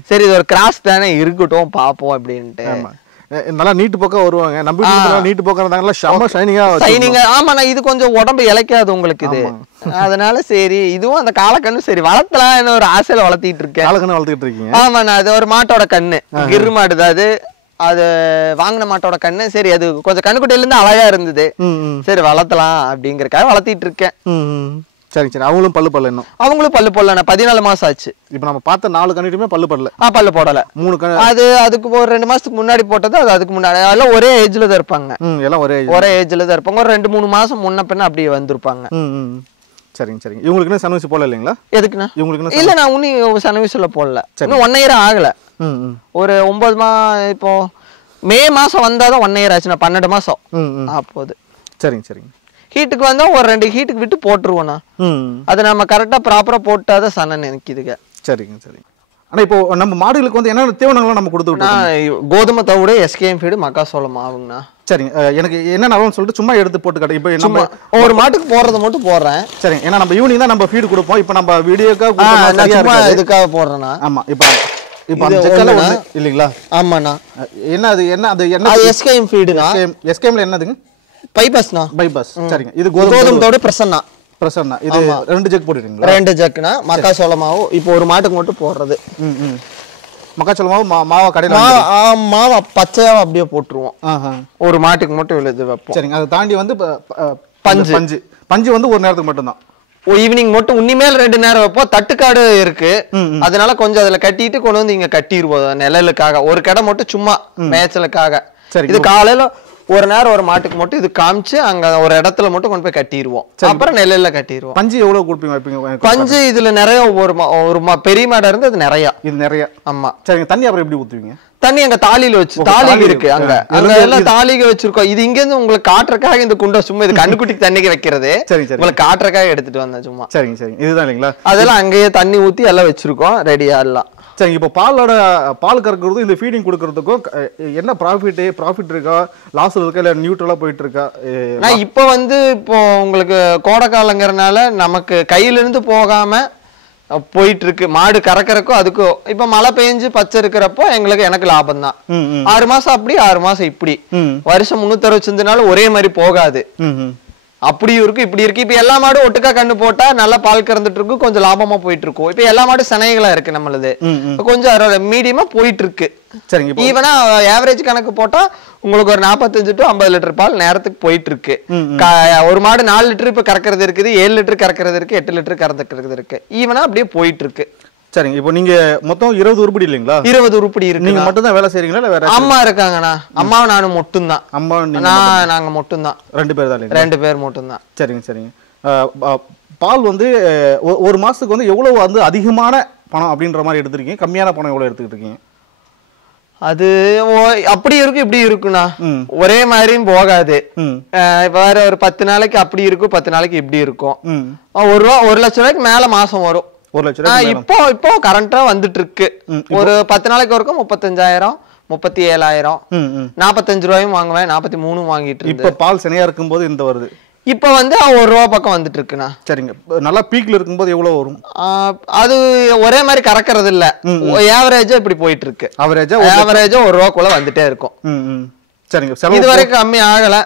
சரி, இது ஒரு கிராஸ் தானே, இருக்கட்டும் பாப்போம் அப்படின்ட்டு. நல்லா நீட்டு போக்கா வருவாங்க. நம்ம வீட்டுல நீட்டு போக்கா இருந்தாங்கல, செம ஷைனிங்கா. ஆமா, நான் இது கொஞ்சம் உடம்பு இளைக்காது உங்களுக்கு இது, அதனால சரி இதுவும் அந்த காலக்கண்ணு சரி வளர்த்தலாம் ஒரு ஆசையில வளர்த்திட்டு இருக்கேன். காலக்கண்ணு வளர்த்திட்டு இருக்கீங்க? ஆமா, நான் அது ஒரு மாட்டோட கண்ணு, கிர் மாடுது அது. அது வாங்கின மாட்டோட கண்ணு. சரி, அது கொஞ்சம் கண்ணுக்குட்டியில இருந்து அழகா இருந்தது, சரி வளர்த்தலாம் அப்படிங்கறக்காக வளர்த்திட்டு இருக்கேன். சரி சரி. அவங்களும் பல்லு இன்னும் அவங்களும் பல்லு போடல. 14 மாசம் ஆச்சு. இப்ப நம்ம பார்த்த 4 கண்ணுமே பல்லு போடல. பல்லு போடல. 3 கண்ணு அது அதுக்கு ஒரு 2 மாசத்துக்கு முன்னாடி போட்டது. அது அதுக்கு முன்னாடி எல்லாம் ஒரே ஏஜ்ல தான் இருப்பாங்க. எல்லாம் ஒரே ஏஜ்ல தான் இருப்பாங்க. ஒரு 2-3 மாசம் முன்ன பின்ன அப்படியே வந்திருப்பாங்க. சரிங்க சரிங்க. இவங்களுக்கு சனவீஸ் போடல இல்லைங்களா? எதுக்குண்ணா? இவங்களுக்கு இல்ல, நான் இன்னும் சனவீஸ்ல போடல. இன்னும் 1 இயர் ஆகல. ஒரு 9 இப்போ மே மாசம் வந்தாதான் 1 இயர் ஆச்சுண்ணா. 12 மாசம் அப்போது. சரிங்க சரிங்க. ஹீட்டுக்கு வந்தா ஒரு 2 ஹீட்டுக்கு விட்டு போட்டுருவோண்ணா. அது நம்ம கரெக்டா ப்ராப்பரா போட்டாதான் சனன்னு நினைக்குதுங்க. சரிங்க சரிங்க. ஆனா இப்போ நம்ம மாடுகளுக்கு வந்து என்னென்ன தீவனங்களும் நம்ம கொடுத்து விட்டோம்? கோதுமை தவிட எஸ்கேஎம் ஃபீடு மக்காசோளம் மாவுங்கண்ணா. சரிங்க. எனக்கு என்னன்னு சொல்லிட்டு சும்மா எடுத்து போட்டு காட்டு. இப்போ நம்ம ஒரு மாட்டுக்கு போடுறத மட்டும் போடுறேன். சரிங்க. ஏன்னா நம்ம ஈவினிங் தான் நம்ம ஃபீடு கொடுப்போம். இப்போ நம்ம வீடியோக்காக இதுக்காக போடுறேன்னா. ஆமா. இப்போ அந்த ஜெக்கல இல்லீங்களா? ஆமாண்ணா. என்ன எஸ்கேஎம் ஃபீடுனா? எஸ்கேஎம்ல என்னதுங்க? பைபாஸ்ண்ணா. பைபாஸ். சரிங்க. இது கோதுமை தவிட பிரசன்னா. இது 2 ஜெக் போட்டுட்டீங்களா? 2 ஜெக்னா மக்காசோள மாவு இப்போ ஒரு மாட்டுக்கு மட்டும் போடுறது. மக்காச்சோள மாவு கடையில மாவு பச்சையா அப்படியே போட்டுருவோம். ஒரு மாட்டுக்கு மட்டும் இது வைப்போம். சரிங்க. அதை தாண்டி வந்து பஞ்சு வந்து ஒரு நேரத்துக்கு மட்டும் தான். ஈவினிங் மட்டும் உன்னிமேல் 2 நேரம் வைப்போம். தட்டுக்காடு இருக்கு, அதனால கொஞ்சம் அதுல கட்டிட்டு கொண்டு வந்து இங்க கட்டிடுவோம் நிழலுக்காக. ஒரு கடை மட்டும் சும்மா மேய்ச்சலுக்காக. இது காலையில ஒரு நேரம் ஒரு மாட்டுக்கு மட்டும் இது காமிச்சு அங்க ஒரு இடத்துல மட்டும் கொண்டு போய் கட்டிடுவோம். அப்புறம் நெல்லையில கட்டிடுவோம். பஞ்சு எவ்வளவு கொடுப்பீங்க? பஞ்சு இதுல நிறைய ஒரு பெரிய மாடா இருந்து அது நிறைய. இது நிறைய. ஆமா. சரிங்க. தண்ணி அப்புறம் எப்படி ஊத்துவீங்க? தண்ணி அங்க தாலியில வச்சு, தாலிக இருக்கு அங்க எல்லாம் தாலிக வச்சிருக்கோம். இது இங்க இருந்து உங்களுக்கு காட்டுறதுக்காக இந்த குண்டை சும்மா இது கண்ணுக்குட்டிக்கு தண்ணிக்கு வைக்கிறது. உங்களுக்கு காட்டுறதுக்காக எடுத்துட்டு வந்தேன் சும்மா. சரிங்க சரிங்க. இதுதான் இல்லைங்களா? அதெல்லாம் அங்கேயே தண்ணி ஊத்தி எல்லாம் வச்சிருக்கோம் ரெடியா எல்லாம். சரிங்க. இப்போ பால் கறக்குறதும் இந்த ஃபீடிங் கொடுக்கறதுக்கும் என்ன ப்ராஃபிட் இருக்கா, லாஸ் இருக்கா, இல்ல நியூட்ரலா போயிட்டு இருக்கா? நான் இப்போ இப்போ உங்களுக்கு கோடை காலங்கிறதுனால நமக்கு கையில இருந்து போகாம போயிட்டு இருக்கு. மாடு கறக்கறக்கும் அதுக்கும் இப்ப மழை பெஞ்சு பச்சை இருக்கிறப்போ எனக்கு லாபம் தான். 6 மாசம் அப்படி 6 மாசம் இப்படி, வருஷம் 365 நாள் ஒரே மாதிரி போகாது. அப்படியும் இருக்கு இப்படி இருக்கு. இப்ப எல்லா மாடும் ஒட்டுக்கா கண்ணு போட்டா நல்லா பால் கறந்துட்டு இருக்கும், கொஞ்சம் லாபமா போயிட்டு இருக்கும். இப்ப எல்லா மாடும் சனைகளா இருக்கு நம்மளது, கொஞ்சம் மீடியமா போயிட்டு இருக்கு. சரிங்க. ஈவனா ஆவரேஜ் கணக்கு போட்டா உங்களுக்கு ஒரு 45 to 50 லிட்டர் பால் நேரத்துக்கு போயிட்டு இருக்கு. ஒரு மாடு 4 லிட்டர் இப்ப கறக்கிறது இருக்குது, 7 லிட்டர் கறக்கிறது இருக்கு, 8 லிட்டர் கறந்துக்கிறது இருக்கு. ஈவனா அப்படியே போயிட்டு இருக்கு. சரிங்க. இப்போ நீங்க மொத்தம் 20 உருப்படி இல்லைங்களா? 20 உருப்படி இருக்கு. நீங்க மட்டும் தான் வேலை செய்றீங்களா இல்ல வேற? அம்மா இருக்காங்கண்ணா. அம்மாவும் நானும் மட்டும் தான். நாங்க மட்டும் தான். 2 பேர் தான். 2 பேர் மட்டும் தான். சரிங்க சரிங்க. பால் வந்து ஒரு மாசத்துக்கு வந்து எவ்வளவு வந்து அதிகமான பணம் அப்படின்ற மாதிரி எடுத்துருக்கீங்க, கம்மியான பணம் எவ்வளவு எடுத்துக்கிட்டு இருக்கீங்க? அது அப்படி இருக்கு இப்படி இருக்குண்ணா, ஒரே மாதிரியும் போகாது. வேற ஒரு 10 நாளைக்கு அப்படி இருக்கும், 10 நாளைக்கு இப்படி இருக்கும். 1 லட்சம் ரூபாய்க்கு மேல மாசம் வரும். 1 லட்சம் ரூபாய் இப்போ கரண்டா வந்துட்டு இருக்கு. ஒரு 10 நாளைக்கு வரைக்கும் 35,000, 37,000, 45 ரூபாயும் வாங்குவேன், 43 வாங்கிட்டு இருக்கு. இப்ப பால் சனையா இருக்கும் போது இந்த வருது. இப்ப வந்து 1 ரூபா பக்கம் வந்துட்டு இருக்குண்ணா. சரிங்க. நல்லா பீக்ல இருக்கும்போது எவ்வளவு வரும்? அது ஒரே மாதிரி கறக்கிறது இல்ல, ஆவரேஜா இப்படி போயிட்டு இருக்கு. ஆவரேஜா 1 ரூபாக்குள்ள வந்துட்டே இருக்கும். சரிங்க. இது வரைக்கும் கம்மி ஆகல,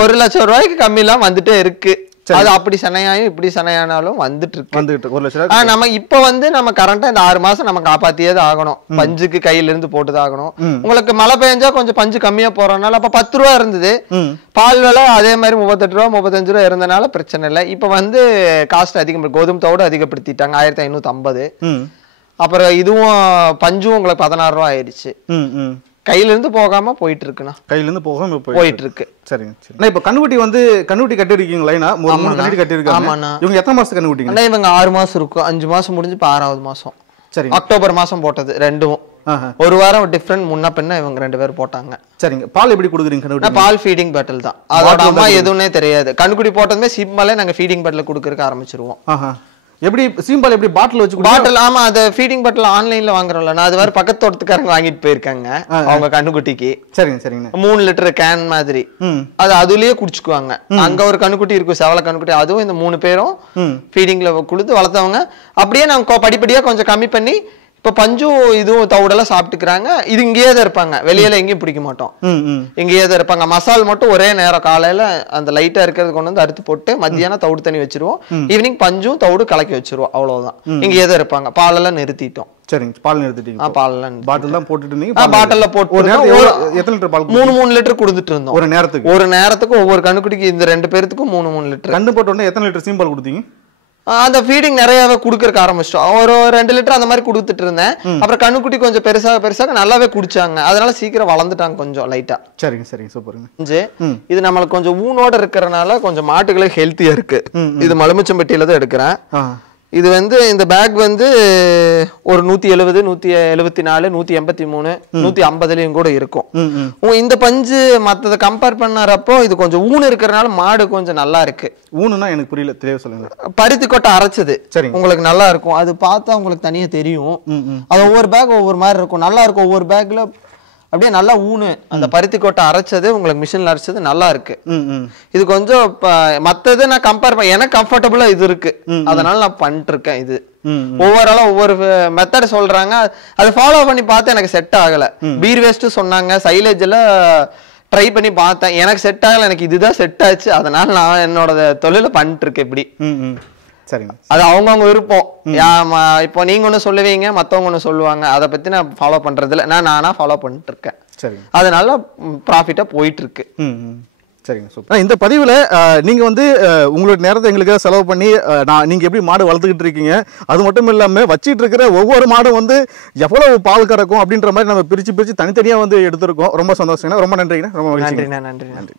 1 லட்சம் ரூபாய்க்கு கம்மி எல்லாம் வந்துட்டே இருக்கு. அது அப்படி சனையாயும் இப்படி சனையானாலும் வந்துட்டு இருக்கு 1 லட்சம். நம்ம இப்ப வந்து நம்ம கரண்டா இந்த 6 மாசம் நம்ம காப்பாத்தியது ஆகணும். பஞ்சுக்கு கையில இருந்து போட்டுதான் ஆகணும். உங்களுக்கு மழை பெஞ்சா கொஞ்சம் பஞ்சு கம்மியா போறதுனால அப்ப 10 ரூபா இருந்தது பால் விலை, அதே மாதிரி 38 ரூபா 35 ரூபா இருந்தனால பிரச்சனை இல்லை. இப்ப வந்து காஸ்ட் அதிகம், கோதுமை தவிடு அதிகப்படுத்திட்டாங்க 1550. அப்புறம் இதுவும் பஞ்சும் உங்களுக்கு 16 ரூபா ஆயிடுச்சு. கையில இருந்து போகாம போயிட்டு இருக்குண்ணா. கையில இருந்து போகாம போயிட்டு இருக்கு. சரிங்க சரி. இப்ப கண்ணுக்குட்டி வந்து கண்ணுக்குட்டி கட்டி இருக்கீங்க லைனா, 3 கண்ணுக்குட்டி கட்டி இருக்காங்க. இவங்க எத்தனை மாசம் கண்ணுக்குட்டிங்க? அண்ணா இவங்க 6 மாசம் இருக்கும். 5 மாசம் முடிஞ்சு இப்ப 6வது மாசம். சரி. அக்டோபர் மாசம் போட்டது ரெண்டும். ஒரு வாரம் டிஃபரெண்ட் முன்ன பின்ன இவங்க 2 பேரும் போட்டாங்க. சரிங்க. பால் எப்படி கொடுக்குறீங்க கண்ணுக்குட்டி? பால் ஃபீடிங் பாட்டில் தான். அதோட அம்மா எதுவுமே தெரியாது. கண்ணுக்குட்டி போட்டதுமே சிம்மாலே நாங்க ஃபீடிங் பாட்டில் கொடுக்கறதுக்கு ஆரம்பிச்சிருவோம். எப்படி சீம்பால் எப்படி பாட்டில் வச்சு பாட்டில்? ஆமா, அது ஃபீடிங் பாட்டில் ஆன்லைன்ல வாங்குறோம்ல. நான் அது வேற பக்கத்து தோட்டத்துக்காரங்க வாங்கிட்டு போயிருக்காங்க அவங்க கண்ணுக்குட்டிக்கு. சரிங்க சரிங்க. 3 லிட்டர் கேன் மாதிரி அது அதுலயே குடிச்சுக்குவாங்க. அங்க ஒரு கண்ணுக்குட்டி இருக்கும், செவல கண்ணுக்குட்டி. அதுவும் இந்த 3 பேரும் ஃபீடிங்ல கொடுத்து வளர்த்தவங்க. அப்படியே நாங்க படிப்படியா கொஞ்சம் கம்மி பண்ணி இப்ப பஞ்சும் இதுவும் தவிடெல்லாம் சாப்பிட்டுக்கிறாங்க. இது இங்கேயே தான் இருப்பாங்க, வெளியில எங்கேயும் பிடிக்க மாட்டோம். இங்கேயே தான் இருப்பாங்க. மசால் மட்டும் ஒரே நேரம் காலையில அந்த லைட்டா இருக்கிறது கொண்டு வந்து அறுத்து போட்டு மத்தியானம் தவிடு தண்ணி வச்சிருவோம். ஈவினிங் பஞ்சும் தவிடு கலக்கி வச்சிருவோம். அவ்வளவுதான். இங்கேயே தான் இருப்பாங்க. பாலெல்லாம் நிறுத்திட்டோம். சரிங்க. பால் நிறுத்திட்டீங்க? பாலெல்லாம் பாட்டில் தான் போட்டுட்டு இருந்தீங்க? பாட்டில்ல போட்டு எத்தனை லிட்டர் பால்? 3 லிட்டர் கொடுத்துட்டு இருந்தோம் ஒரு நேரத்துக்கு. ஒவ்வொரு கண்ணுக்குட்டிக்கு இந்த 2 பேருக்கும் 3 லிட்டர். கண்ணு போட்ட உடனே எத்தனை லிட்டர் சீம்பால் கொடுத்தீங்க? அந்த ஃபீடிங் நிறையவே குடுக்கறதுக்கு ஆரம்பிச்சிட்டோம். ஒரு 2 லிட்டர் அந்த மாதிரி கொடுத்துட்டு இருந்தேன். அப்புறம் கண்ணுக்குட்டி கொஞ்சம் பெருசாக நல்லாவே குடிச்சாங்க. அதனால சீக்கிரம் வளர்ந்துட்டாங்க கொஞ்சம் லைட்டா. சரிங்க சரிங்க, சூப்பருங்க. இது நம்மளுக்கு கொஞ்சம் ஊனோட இருக்கிறனால கொஞ்சம் மாட்டுகளுக்கு ஹெல்த்தியா இருக்கு. இது மலுமிச்சம்பட்டியில தான் எடுக்கிறேன். இது வந்து இந்த பேக் வந்து ஒரு 170, 174, 183, 150லயும் கூட இருக்கும். இந்த பஞ்சு மத்தத கம்பேர் பண்ணறப்போ இது கொஞ்சம் ஊன் இருக்கிறனால மாடு கொஞ்சம் நல்லா இருக்கு. ஊனுனா எனக்கு புரியல, தெளிவா சொல்லுங்க. பருத்தி கொட்டை அரைச்சது உங்களுக்கு நல்லா இருக்கும். அது பார்த்தா உங்களுக்கு தனியா தெரியும். அது ஒவ்வொரு பேக் ஒவ்வொரு மாதிரி இருக்கும். நல்லா இருக்கும். ஒவ்வொரு பேக்ல அப்படியே நல்லா ஊனு அந்த பருத்தி கொட்டை அரைச்சது உங்களுக்கு மிஷின்ல அரைச்சது நல்லா இருக்கு. இது கொஞ்சம் மத்தது நான் கம்பேர் பண்ண எனக்கு கம்ஃபர்டபுளா இது இருக்கு. அதனால நான் பண்ணிட்டு இருக்கேன். இது ஒவ்வொரு ஆளும் ஒவ்வொரு மெத்தட் சொல்றாங்க. அதை ஃபாலோ பண்ணி பார்த்து எனக்கு செட் ஆகல. பீர் வேஸ்ட் சொன்னாங்க, சைலேஜ் எல்லாம் ட்ரை பண்ணி பார்த்தேன். எனக்கு செட் ஆகல. எனக்கு இதுதான் செட் ஆச்சு. அதனால நான் என்னோட தொழில பண்ணிட்டு இருக்கேன். இப்படி சரிங்க. அது அவங்கவுங்க விருப்பம். இப்போ நீங்க ஒண்ணு சொல்லுவீங்க, மத்தவங்க ஒண்ணு சொல்லுவாங்க. அதை பத்தி நான் ஃபாலோ பண்றதுல நானா ஃபாலோ பண்ணிட்டு இருக்கேன். சரி. அதனால ப்ராஃபிட்டா போயிட்டு இருக்கு. சரிங்க, சூப்பர். இந்த பதிவில் நீங்கள் வந்து உங்களோட நேரத்தை எங்களுக்கு செலவு பண்ணி நீங்கள் எப்படி மாடு வளர்த்துக்கிட்டு இருக்கீங்க, அது மட்டும் இல்லாமல் வச்சிட்டு இருக்கிற ஒவ்வொரு மாடும் வந்து எவ்வளவு பால் கறக்கும் அப்படின்ற மாதிரி நம்ம பிரித்து தனித்தனியாக வந்து எடுத்திருக்கோம். ரொம்ப சந்தோஷங்கண்ணா. ரொம்ப நன்றிங்கண்ணா. ரொம்ப நன்றி. நன்றி.